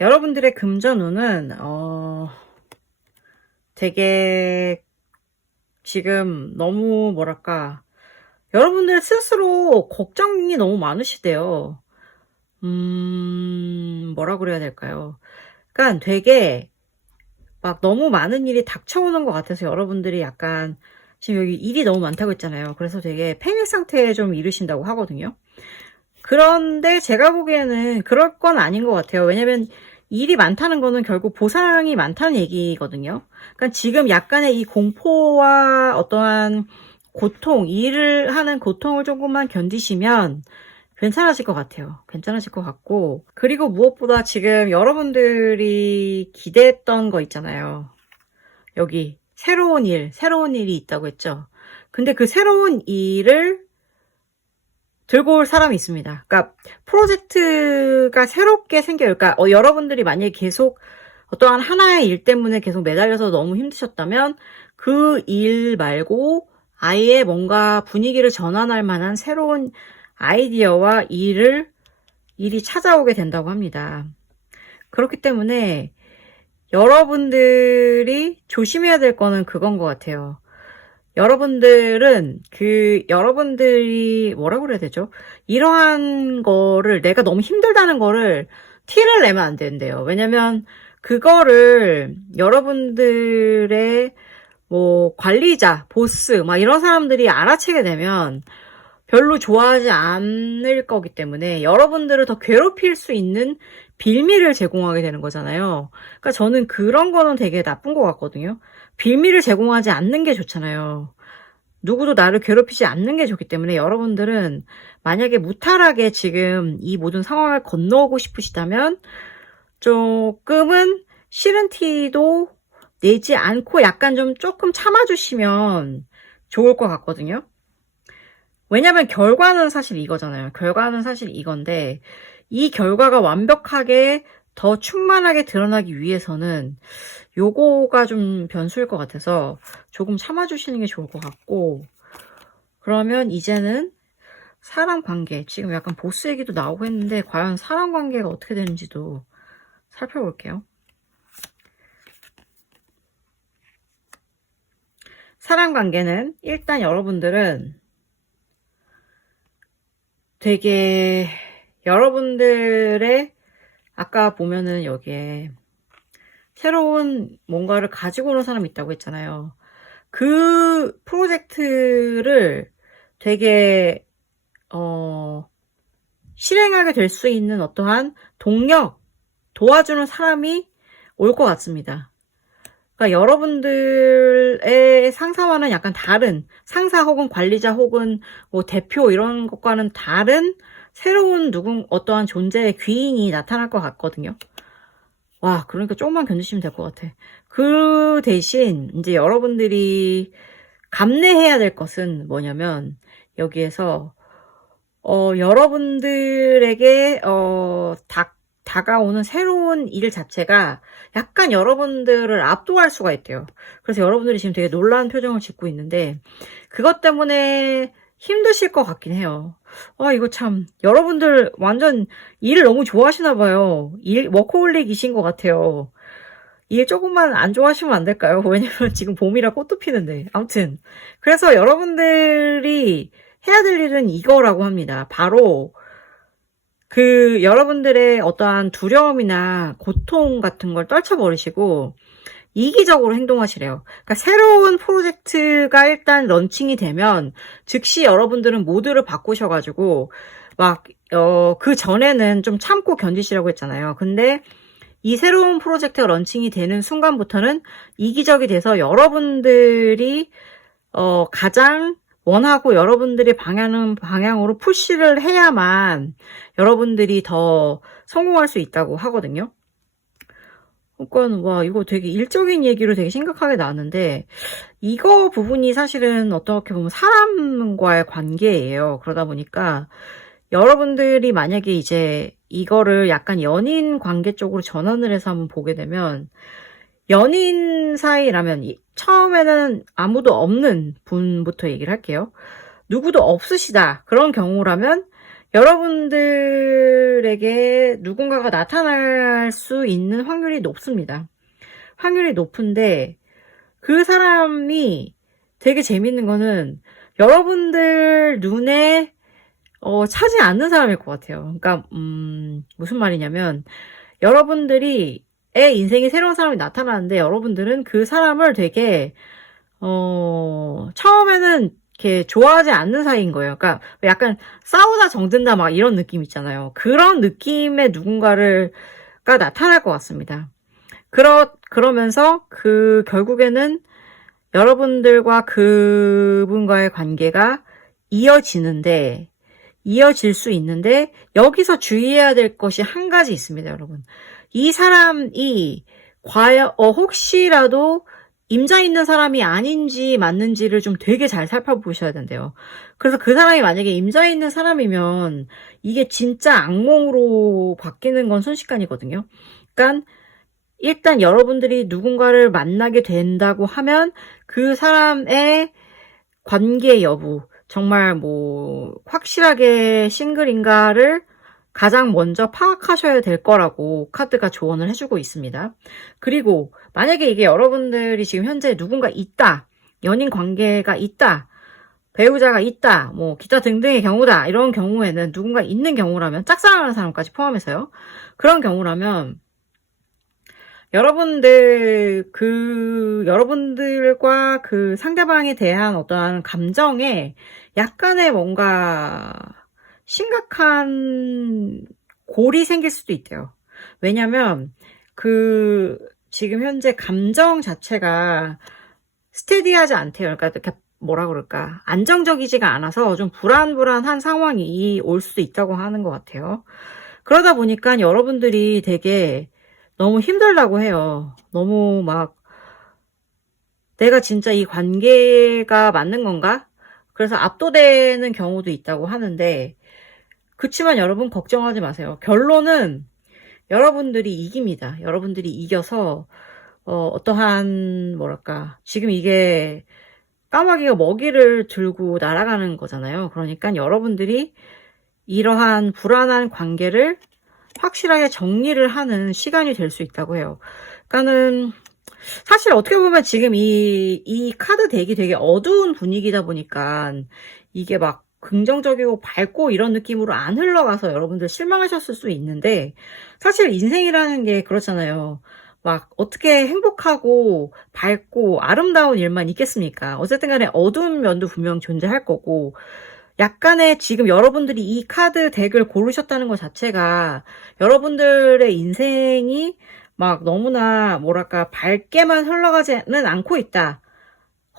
여러분들의 금전운은 되게 지금 너무 뭐랄까, 여러분들 스스로 걱정이 너무 많으시대요. 뭐라 그래야 될까요? 그러니까 되게 막 너무 많은 일이 닥쳐오는 것 같아서 여러분들이 약간 지금 여기 일이 너무 많다고 했잖아요. 그래서 되게 패닉 상태에 좀 이르신다고 하거든요. 그런데 제가 보기에는 그럴 건 아닌 것 같아요. 왜냐면 일이 많다는 거는 결국 보상이 많다는 얘기거든요. 그러니까 지금 약간의 이 공포와 어떠한 고통, 일을 하는 고통을 조금만 견디시면 괜찮아질 것 같아요. 괜찮아질 것 같고, 그리고 무엇보다 지금 여러분들이 기대했던 거 있잖아요. 여기 새로운 일이 있다고 했죠. 근데 그 새로운 일을 들고 올 사람이 있습니다. 그러니까 프로젝트가 새롭게 생겨요. 그러니까 여러분들이 만약에 계속 어떠한 하나의 일 때문에 계속 매달려서 너무 힘드셨다면 그 일 말고 아예 뭔가 분위기를 전환할 만한 새로운 아이디어와 일이 찾아오게 된다고 합니다. 그렇기 때문에 여러분들이 조심해야 될 거는 그건 것 같아요. 여러분들이 뭐라고 그래야 되죠? 이러한 거를 내가 너무 힘들다는 거를 티를 내면 안 된대요. 왜냐면 그거를 여러분들의 뭐 관리자, 보스 막 이런 사람들이 알아채게 되면 별로 좋아하지 않을 거기 때문에 여러분들을 더 괴롭힐 수 있는 빌미를 제공하게 되는 거잖아요. 그러니까 저는 그런 거는 되게 나쁜 것 같거든요. 빌미를 제공하지 않는 게 좋잖아요. 누구도 나를 괴롭히지 않는 게 좋기 때문에 여러분들은 만약에 무탈하게 지금 이 모든 상황을 건너오고 싶으시다면 조금은 싫은 티도 내지 않고 약간 좀 조금 참아주시면 좋을 것 같거든요. 왜냐면 결과는 사실 이거잖아요. 결과는 사실 이건데 이 결과가 완벽하게 더 충만하게 드러나기 위해서는 요거가 좀 변수일 것 같아서 조금 참아주시는 게 좋을 것 같고, 그러면 이제는 사람 관계, 지금 약간 보스 얘기도 나오고 했는데 과연 사람 관계가 어떻게 되는지도 살펴볼게요. 사람 관계는 일단 여러분들은 되게 여러분들의 아까 보면은 여기에 새로운 뭔가를 가지고 오는 사람이 있다고 했잖아요. 그 프로젝트를 되게 실행하게 될 수 있는 어떠한 동력, 도와주는 사람이 올 것 같습니다. 그러니까 여러분들의 상사와는 약간 다른, 상사 혹은 관리자 혹은 뭐 대표 이런 것과는 다른 새로운 어떠한 존재의 귀인이 나타날 것 같거든요. 와, 그러니까 조금만 견디시면 될 것 같아. 그 대신 이제 여러분들이 감내해야 될 것은 뭐냐면 여기에서 여러분들에게 다가오는 새로운 일 자체가 약간 여러분들을 압도할 수가 있대요. 그래서 여러분들이 지금 되게 놀라운 표정을 짓고 있는데 그것 때문에 힘드실 것 같긴 해요. 이거 참 여러분들 완전 일을 너무 좋아하시나 봐요. 워커홀릭이신 것 같아요. 일 조금만 안 좋아하시면 안 될까요? 왜냐면 지금 봄이라 꽃도 피는데. 아무튼 그래서 여러분들이 해야 될 일은 이거라고 합니다. 바로 그 여러분들의 어떠한 두려움이나 고통 같은 걸 떨쳐버리시고 이기적으로 행동하시래요. 그러니까 새로운 프로젝트가 일단 런칭이 되면 즉시 여러분들은 모드를 바꾸셔가지고 막 그 전에는 좀 참고 견디시라고 했잖아요. 근데 이 새로운 프로젝트가 런칭이 되는 순간부터는 이기적이 돼서 여러분들이 가장 원하고 여러분들이 방향으로 푸시를 해야만 여러분들이 더 성공할 수 있다고 하거든요. 그러니까 와 이거 되게 일적인 얘기로 되게 심각하게 나왔는데 이거 부분이 사실은 어떻게 보면 사람과의 관계예요. 그러다 보니까 여러분들이 만약에 이제 이거를 약간 연인 관계 쪽으로 전환을 해서 한번 보게 되면 연인 사이라면 처음에는 아무도 없는 분부터 얘기를 할게요. 누구도 없으시다. 그런 경우라면 여러분들에게 누군가가 나타날 수 있는 확률이 높습니다. 확률이 높은데 그 사람이 되게 재밌는 거는 여러분들 눈에 차지 않는 사람일 것 같아요. 그러니까 무슨 말이냐면 여러분들이 인생에 새로운 사람이 나타나는데 여러분들은 그 사람을 되게 처음에는 이렇게 좋아하지 않는 사이인 거예요. 그러니까 약간 싸우다 정든다 막 이런 느낌 있잖아요. 그런 느낌의 누군가가 나타날 것 같습니다. 그러면서 결국에는 여러분들과 그분과의 관계가 이어질 수 있는데 여기서 주의해야 될 것이 한 가지 있습니다, 여러분. 이 사람이 과연 혹시라도 임자 있는 사람이 아닌지 맞는지를 좀 되게 잘 살펴보셔야 된대요. 그래서 그 사람이 만약에 임자 있는 사람이면 이게 진짜 악몽으로 바뀌는 건 순식간이거든요. 그러니까 일단 여러분들이 누군가를 만나게 된다고 하면 그 사람의 관계 여부, 정말 뭐 확실하게 싱글인가를 가장 먼저 파악하셔야 될 거라고 카드가 조언을 해주고 있습니다. 그리고 만약에 이게 여러분들이 지금 현재 누군가 있다, 연인 관계가 있다, 배우자가 있다, 뭐 기타 등등의 경우다, 이런 경우에는 누군가 있는 경우라면, 짝사랑하는 사람까지 포함해서요. 그런 경우라면 여러분들과 그 상대방에 대한 어떠한 감정에 약간의 뭔가 심각한 골이 생길 수도 있대요. 왜냐면 지금 현재 감정 자체가 스테디하지 않대요. 그러니까 이렇게 뭐라 그럴까, 안정적이지가 않아서 좀 불안불안한 상황이 올 수도 있다고 하는 것 같아요. 그러다 보니까 여러분들이 되게 너무 힘들다고 해요. 너무 막 내가 진짜 이 관계가 맞는 건가? 그래서 압도되는 경우도 있다고 하는데, 그치만 여러분 걱정하지 마세요. 결론은 여러분들이 이깁니다. 여러분들이 이겨서 어떠한 뭐랄까, 지금 이게 까마귀가 먹이를 들고 날아가는 거잖아요. 그러니까 여러분들이 이러한 불안한 관계를 확실하게 정리를 하는 시간이 될 수 있다고 해요. 그러니까는 사실 어떻게 보면 지금 이 카드 덱이 되게 어두운 분위기다 보니까 이게 막 긍정적이고 밝고 이런 느낌으로 안 흘러가서 여러분들 실망하셨을 수 있는데, 사실 인생이라는 게 그렇잖아요. 막 어떻게 행복하고 밝고 아름다운 일만 있겠습니까? 어쨌든 간에 어두운 면도 분명 존재할 거고, 약간의 지금 여러분들이 이 카드 덱을 고르셨다는 것 자체가 여러분들의 인생이 막 너무나 뭐랄까 밝게만 흘러가지는 않고 있다,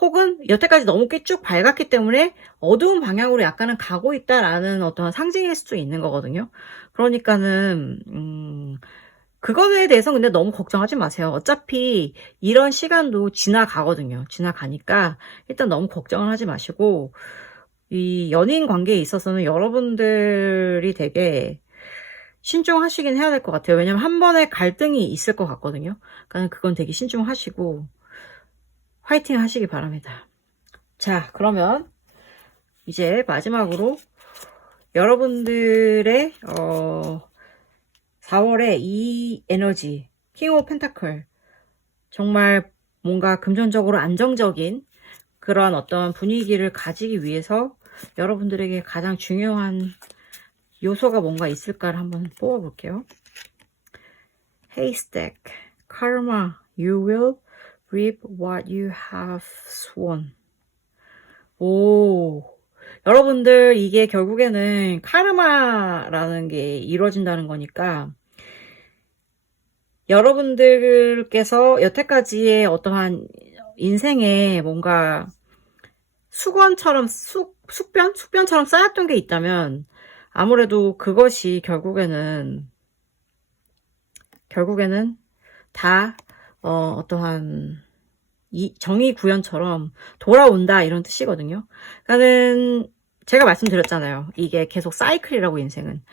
혹은 여태까지 너무 쭉 밝았기 때문에 어두운 방향으로 약간은 가고 있다라는 어떤 상징일 수도 있는 거거든요. 그러니까는 그거에 대해서 근데 너무 걱정하지 마세요. 어차피 이런 시간도 지나가거든요. 지나가니까 일단 너무 걱정을 하지 마시고, 이 연인 관계에 있어서는 여러분들이 되게 신중하시긴 해야 될 것 같아요. 왜냐면 한 번에 갈등이 있을 것 같거든요. 그러니까 그건 되게 신중하시고 화이팅 하시기 바랍니다. 자, 그러면 이제 마지막으로 여러분들의 4월에 이 에너지, 킹 오브 펜타클, 정말 뭔가 금전적으로 안정적인 그런 어떤 분위기를 가지기 위해서 여러분들에게 가장 중요한 요소가 뭔가 있을까를 한번 뽑아볼게요. Haystack, Karma, you will reap what you have sown. 오, 여러분들 이게 결국에는 카르마라는 게 이루어진다는 거니까, 여러분들께서 여태까지의 어떠한 인생에 뭔가 수건처럼 숙변처럼 쌓였던 게 있다면 아무래도 그것이 결국에는 다 어떠한 정의 구현처럼 돌아온다, 이런 뜻이거든요. 그러니까는 제가 말씀드렸잖아요. 이게 계속 사이클이라고, 인생은.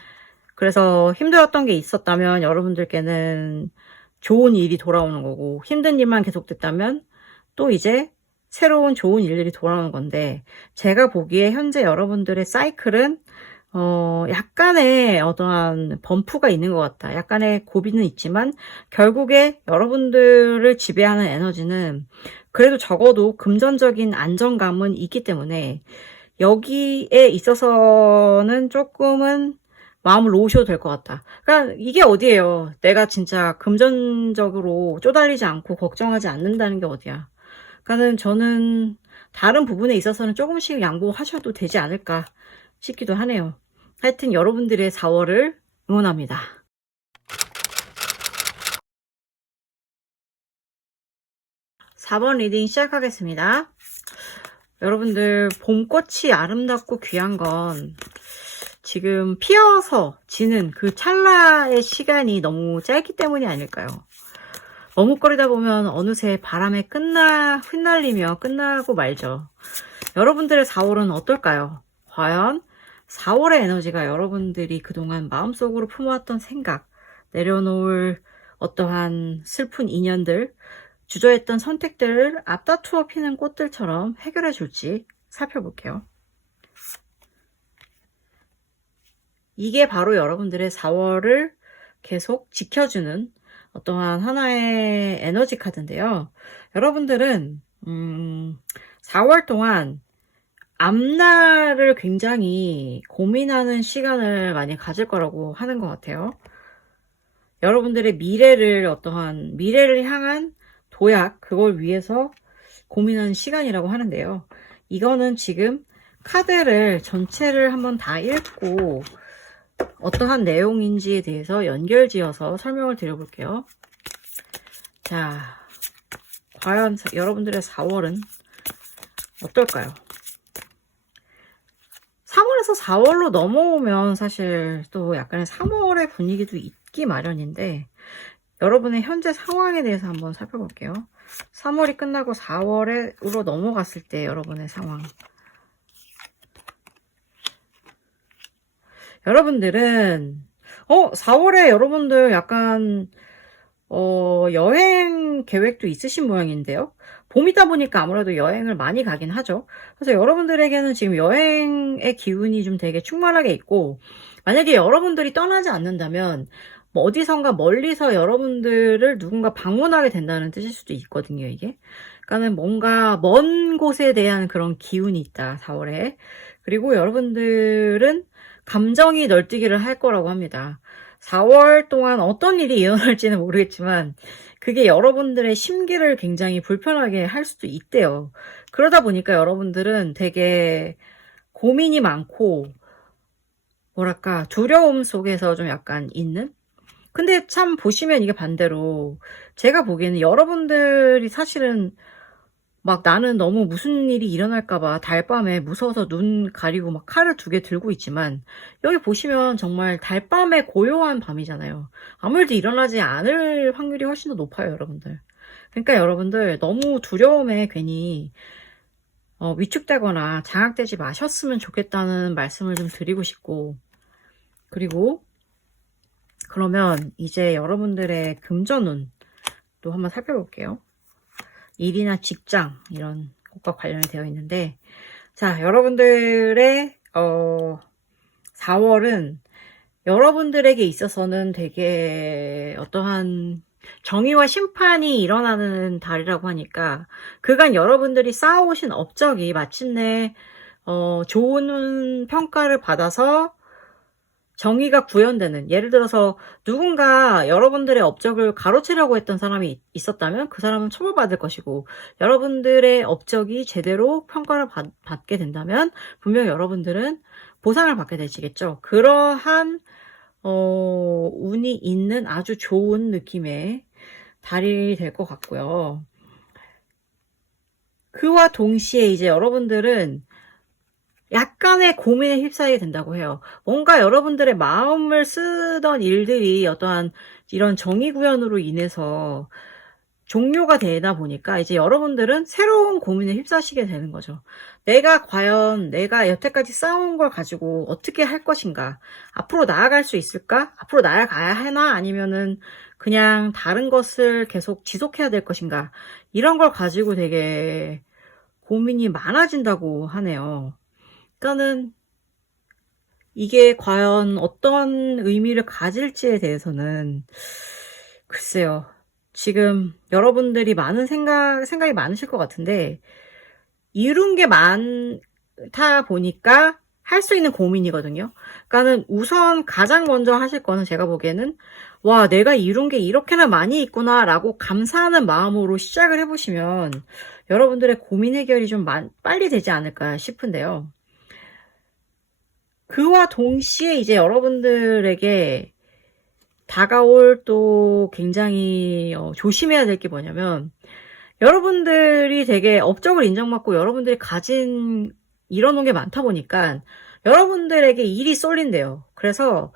그래서 힘들었던 게 있었다면 여러분들께는 좋은 일이 돌아오는 거고, 힘든 일만 계속됐다면 또 이제 새로운 좋은 일들이 돌아오는 건데, 제가 보기에 현재 여러분들의 사이클은 약간의 어떠한 범프가 있는 것 같다. 약간의 고비는 있지만 결국에 여러분들을 지배하는 에너지는 그래도 적어도 금전적인 안정감은 있기 때문에 여기에 있어서는 조금은 마음을 놓으셔도 될 것 같다. 그러니까 이게 어디예요. 내가 진짜 금전적으로 쪼달리지 않고 걱정하지 않는다는 게 어디야. 그러니까는 저는 다른 부분에 있어서는 조금씩 양보하셔도 되지 않을까 싶기도 하네요. 하여튼 여러분들의 4월을 응원합니다. (4번) 리딩 시작하겠습니다. 여러분들, 봄꽃이 아름답고 귀한 건 지금 피어서 지는 그 찰나의 시간이 너무 짧기 때문이 아닐까요? 머뭇거리다 보면 어느새 바람에 흩날리며 끝나고 말죠. 여러분들의 4월은 어떨까요? 과연 4월의 에너지가 여러분들이 그동안 마음속으로 품어왔던 생각, 내려놓을 어떠한 슬픈 인연들, 주저했던 선택들을 앞다투어 피는 꽃들처럼 해결해 줄지 살펴볼게요. 이게 바로 여러분들의 4월을 계속 지켜주는 어떠한 하나의 에너지 카드인데요. 여러분들은 4월 동안 앞날을 굉장히 고민하는 시간을 많이 가질 거라고 하는 것 같아요. 여러분들의 미래를 향한 도약, 그걸 위해서 고민하는 시간이라고 하는데요. 이거는 지금 카드를 전체를 한번 다 읽고 어떠한 내용인지에 대해서 연결지어서 설명을 드려볼게요. 자, 과연 여러분들의 4월은 어떨까요? 3월에서 4월로 넘어오면 사실 또 약간의 3월의 분위기도 있기 마련인데, 여러분의 현재 상황에 대해서 한번 살펴볼게요. 3월이 끝나고 4월으로 넘어갔을 때 여러분의 상황. 여러분들은 4월에 여러분들 약간 여행 계획도 있으신 모양인데요. 봄이다 보니까 아무래도 여행을 많이 가긴 하죠. 그래서 여러분들에게는 지금 여행의 기운이 좀 되게 충만하게 있고, 만약에 여러분들이 떠나지 않는다면 뭐 어디선가 멀리서 여러분들을 누군가 방문하게 된다는 뜻일 수도 있거든요, 이게. 그러니까는 뭔가 먼 곳에 대한 그런 기운이 있다, 4월에. 그리고 여러분들은 감정이 널뛰기를 할 거라고 합니다. 4월 동안 어떤 일이 일어날지는 모르겠지만 그게 여러분들의 심기를 굉장히 불편하게 할 수도 있대요. 그러다 보니까 여러분들은 되게 고민이 많고 뭐랄까 두려움 속에서 좀 약간 있는? 근데 참 보시면 이게 반대로 제가 보기에는 여러분들이 사실은 막 나는 너무 무슨 일이 일어날까봐 달밤에 무서워서 눈 가리고 막 칼을 2개 들고 있지만, 여기 보시면 정말 달밤에 고요한 밤이잖아요. 아무 일도 일어나지 않을 확률이 훨씬 더 높아요, 여러분들. 그러니까 여러분들 너무 두려움에 괜히 위축되거나 장악되지 마셨으면 좋겠다는 말씀을 좀 드리고 싶고, 그리고 그러면 이제 여러분들의 금전운 또 한번 살펴볼게요. 일이나 직장 이런 것과 관련이 되어 있는데, 자, 여러분들의 4월은 여러분들에게 있어서는 되게 어떠한 정의와 심판이 일어나는 달이라고 하니까, 그간 여러분들이 쌓아오신 업적이 마침내 좋은 평가를 받아서 정의가 구현되는, 예를 들어서 누군가 여러분들의 업적을 가로채려고 했던 사람이 있었다면 그 사람은 처벌받을 것이고, 여러분들의 업적이 제대로 평가를 받게 된다면 분명 여러분들은 보상을 받게 되시겠죠. 그러한 운이 있는 아주 좋은 느낌의 달이 될 것 같고요. 그와 동시에 이제 여러분들은 약간의 고민에 휩싸이게 된다고 해요. 뭔가 여러분들의 마음을 쓰던 일들이 어떠한 이런 정의 구현으로 인해서 종료가 되다 보니까 이제 여러분들은 새로운 고민에 휩싸시게 되는 거죠. 내가 여태까지 쌓아온 걸 가지고 어떻게 할 것인가? 앞으로 나아갈 수 있을까? 앞으로 나아가야 하나? 아니면은 그냥 다른 것을 계속 지속해야 될 것인가? 이런 걸 가지고 되게 고민이 많아진다고 하네요. 그러니까는 이게 과연 어떤 의미를 가질지에 대해서는 글쎄요. 지금 여러분들이 많은 생각이 많으실 것 같은데, 이룬 게 많다 보니까 할 수 있는 고민이거든요. 그러니까는 우선 가장 먼저 하실 거는 제가 보기에는 와, 내가 이룬 게 이렇게나 많이 있구나 라고 감사하는 마음으로 시작을 해보시면 여러분들의 고민 해결이 좀 빨리 되지 않을까 싶은데요. 그와 동시에 이제 여러분들에게 다가올 또 굉장히 조심해야 될 게 뭐냐면, 여러분들이 되게 업적을 인정받고 여러분들이 이뤄놓은 게 많다 보니까 여러분들에게 일이 쏠린대요. 그래서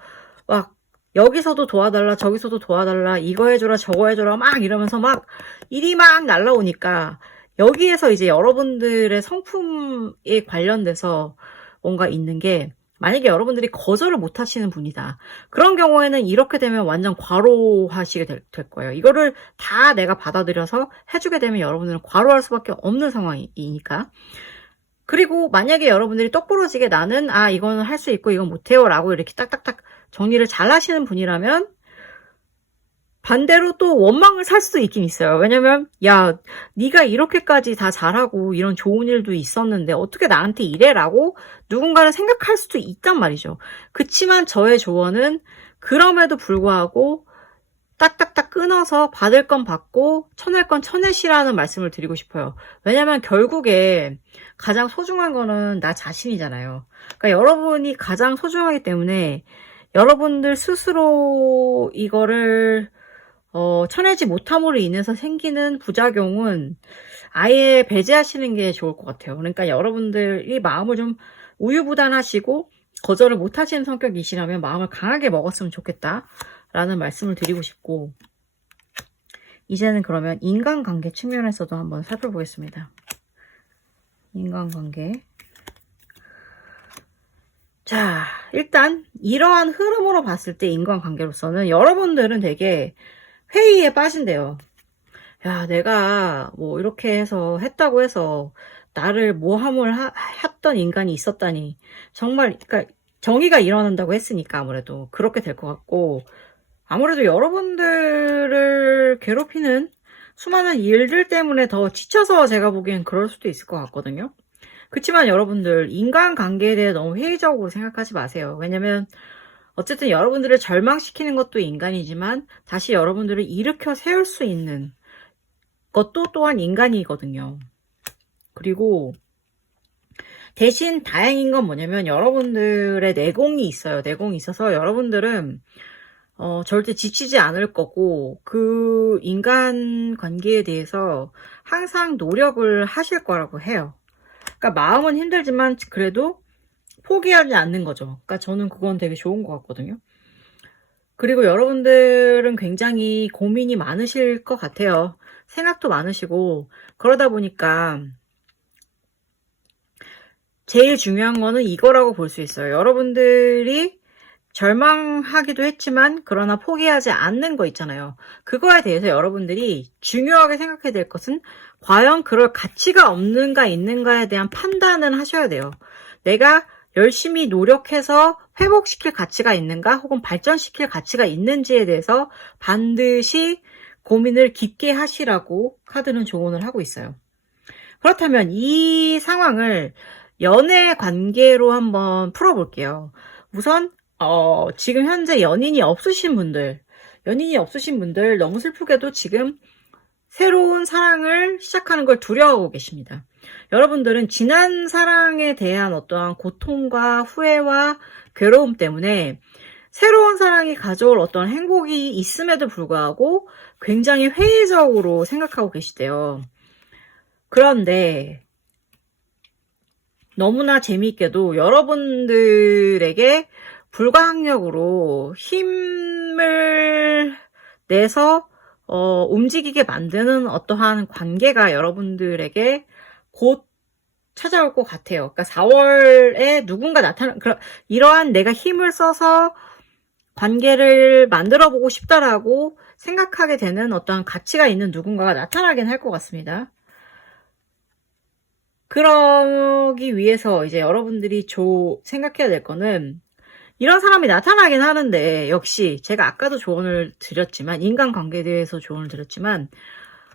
막 여기서도 도와달라, 저기서도 도와달라, 이거 해줘라, 저거 해줘라, 막 이러면서 막 일이 막 날라오니까 여기에서 이제 여러분들의 성품에 관련돼서 뭔가 있는 게, 만약에 여러분들이 거절을 못 하시는 분이다. 그런 경우에는 이렇게 되면 완전 과로하시게 될 거예요. 이거를 다 내가 받아들여서 해주게 되면 여러분들은 과로할 수밖에 없는 상황이니까. 그리고 만약에 여러분들이 똑부러지게 나는 이거는 할 수 있고 이건 못해요 라고 이렇게 딱딱딱 정리를 잘 하시는 분이라면 반대로 또 원망을 살 수도 있긴 있어요. 왜냐면 야, 네가 이렇게까지 다 잘하고 이런 좋은 일도 있었는데 어떻게 나한테 이래라고 누군가는 생각할 수도 있단 말이죠. 그치만 저의 조언은 그럼에도 불구하고 딱딱딱 끊어서 받을 건 받고 쳐낼 건 쳐내시라는 말씀을 드리고 싶어요. 왜냐면 결국에 가장 소중한 거는 나 자신이잖아요. 그러니까 여러분이 가장 소중하기 때문에 여러분들 스스로 이거를 쳐내지 못함으로 인해서 생기는 부작용은 아예 배제하시는 게 좋을 것 같아요. 그러니까 여러분들이 마음을 좀 우유부단하시고 거절을 못하시는 성격이시라면 마음을 강하게 먹었으면 좋겠다라는 말씀을 드리고 싶고, 이제는 그러면 인간관계 측면에서도 한번 살펴보겠습니다. 인간관계. 자, 일단 이러한 흐름으로 봤을 때 인간관계로서는 여러분들은 되게 회의에 빠진대요. 야, 내가 뭐 이렇게 해서 했다고 해서 나를 모함을 했던 인간이 있었다니. 정말, 그러니까 정의가 일어난다고 했으니까 아무래도 그렇게 될 것 같고, 아무래도 여러분들을 괴롭히는 수많은 일들 때문에 더 지쳐서 제가 보기엔 그럴 수도 있을 것 같거든요. 그렇지만 여러분들 인간관계에 대해 너무 회의적으로 생각하지 마세요. 왜냐면 어쨌든 여러분들을 절망시키는 것도 인간이지만 다시 여러분들을 일으켜 세울 수 있는 것도 또한 인간이거든요. 그리고 대신 다행인 건 뭐냐면 여러분들의 내공이 있어요. 내공이 있어서 여러분들은 절대 지치지 않을 거고 그 인간관계에 대해서 항상 노력을 하실 거라고 해요. 그러니까 마음은 힘들지만 그래도 포기하지 않는 거죠. 그러니까 저는 그건 되게 좋은 것 같거든요. 그리고 여러분들은 굉장히 고민이 많으실 것 같아요. 생각도 많으시고 그러다 보니까 제일 중요한 거는 이거라고 볼 수 있어요. 여러분들이 절망하기도 했지만 그러나 포기하지 않는 거 있잖아요. 그거에 대해서 여러분들이 중요하게 생각해야 될 것은 과연 그럴 가치가 없는가 있는가에 대한 판단은 하셔야 돼요. 내가 열심히 노력해서 회복시킬 가치가 있는가 혹은 발전시킬 가치가 있는지에 대해서 반드시 고민을 깊게 하시라고 카드는 조언을 하고 있어요. 그렇다면 이 상황을 연애 관계로 한번 풀어볼게요. 우선 지금 현재 연인이 없으신 분들 너무 슬프게도 지금 새로운 사랑을 시작하는 걸 두려워하고 계십니다. 여러분들은 지난 사랑에 대한 어떠한 고통과 후회와 괴로움 때문에 새로운 사랑이 가져올 어떤 행복이 있음에도 불구하고 굉장히 회의적으로 생각하고 계시대요. 그런데 너무나 재미있게도 여러분들에게 불가항력으로 힘을 내서 움직이게 만드는 어떠한 관계가 여러분들에게 곧 찾아올 것 같아요. 그러니까 4월에 누군가 이러한 내가 힘을 써서 관계를 만들어 보고 싶다라고 생각하게 되는 어떠한 가치가 있는 누군가가 나타나긴 할 것 같습니다. 그러기 위해서 이제 여러분들이 생각해야 될 거는, 이런 사람이 나타나긴 하는데 역시 제가 아까도 조언을 드렸지만, 인간관계에 대해서 조언을 드렸지만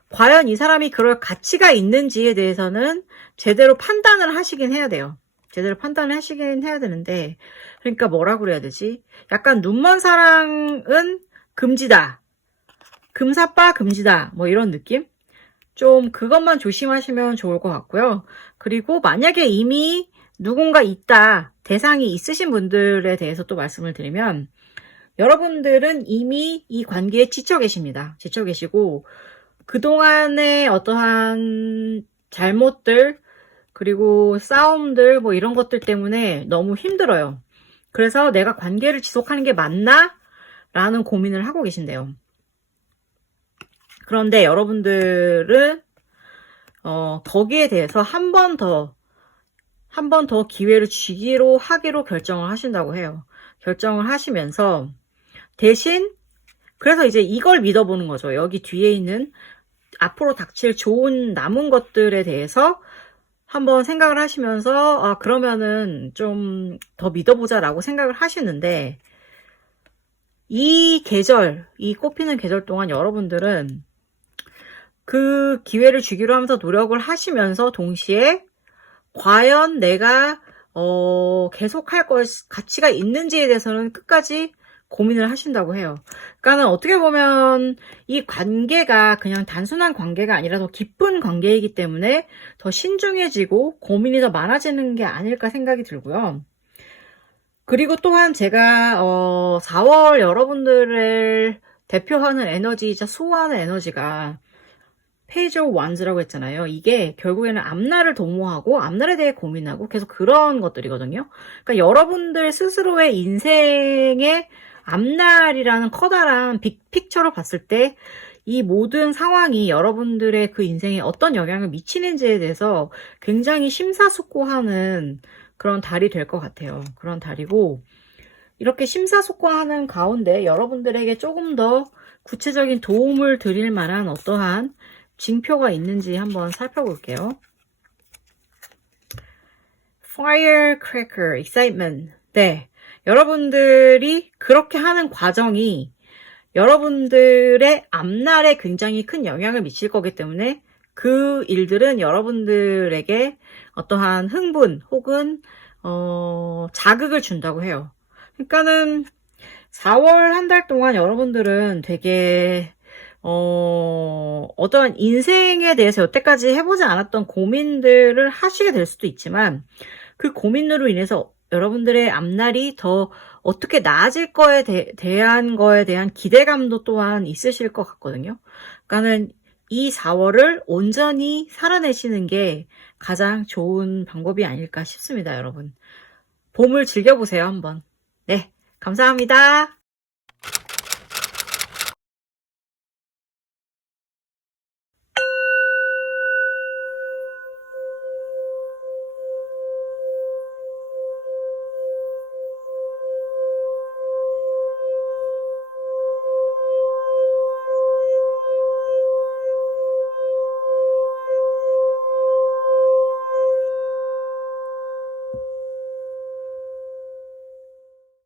과연 이 사람이 그럴 가치가 있는지에 대해서는 제대로 판단을 하시긴 해야 돼요. 제대로 판단을 하시긴 해야 되는데, 그러니까 뭐라고 그래야 되지? 약간 눈먼 사랑은 금지다, 금사빠 금지다, 뭐 이런 느낌? 좀 그것만 조심하시면 좋을 것 같고요. 그리고 만약에 이미 누군가 있다, 대상이 있으신 분들에 대해서 또 말씀을 드리면, 여러분들은 이미 이 관계에 지쳐 계십니다. 지쳐 계시고 그동안의 어떠한 잘못들 그리고 싸움들 뭐 이런 것들 때문에 너무 힘들어요. 그래서 내가 관계를 지속하는 게 맞나? 라는 고민을 하고 계신대요. 그런데 여러분들은 거기에 대해서 한 번 더 기회를 하기로 결정을 하신다고 해요. 결정을 하시면서 대신 그래서 이제 이걸 믿어보는 거죠. 여기 뒤에 있는 앞으로 닥칠 좋은 남은 것들에 대해서 한번 생각을 하시면서 그러면은 좀 더 믿어보자라고 생각을 하시는데 이 꽃피는 계절 동안 여러분들은 그 기회를 주기로 하면서 노력을 하시면서 동시에 과연 내가 계속할 가치가 있는지에 대해서는 끝까지 고민을 하신다고 해요. 그러니까는 어떻게 보면 이 관계가 그냥 단순한 관계가 아니라 더 깊은 관계이기 때문에 더 신중해지고 고민이 더 많아지는 게 아닐까 생각이 들고요. 그리고 또한 제가 4월 여러분들을 대표하는 에너지이자 수호하는 에너지가 페이지 오브 완즈라고 했잖아요. 이게 결국에는 앞날을 도모하고 앞날에 대해 고민하고 계속 그런 것들이거든요. 그러니까 여러분들 스스로의 인생의 앞날이라는 커다란 빅픽처로 봤을 때 이 모든 상황이 여러분들의 그 인생에 어떤 영향을 미치는지에 대해서 굉장히 심사숙고하는 그런 달이 될 것 같아요. 그런 달이고 이렇게 심사숙고하는 가운데 여러분들에게 조금 더 구체적인 도움을 드릴 만한 어떠한 징표가 있는지 한번 살펴볼게요. Firecracker, excitement. 네. 여러분들이 그렇게 하는 과정이 여러분들의 앞날에 굉장히 큰 영향을 미칠 거기 때문에 그 일들은 여러분들에게 어떠한 흥분 혹은 자극을 준다고 해요. 그러니까는 4월 한 달 동안 여러분들은 되게 어떠한 인생에 대해서 여태까지 해보지 않았던 고민들을 하시게 될 수도 있지만 그 고민으로 인해서 여러분들의 앞날이 더 어떻게 나아질 거에 대한 기대감도 또한 있으실 것 같거든요. 그러니까는 이 4월을 온전히 살아내시는 게 가장 좋은 방법이 아닐까 싶습니다, 여러분. 봄을 즐겨보세요, 한번. 네, 감사합니다.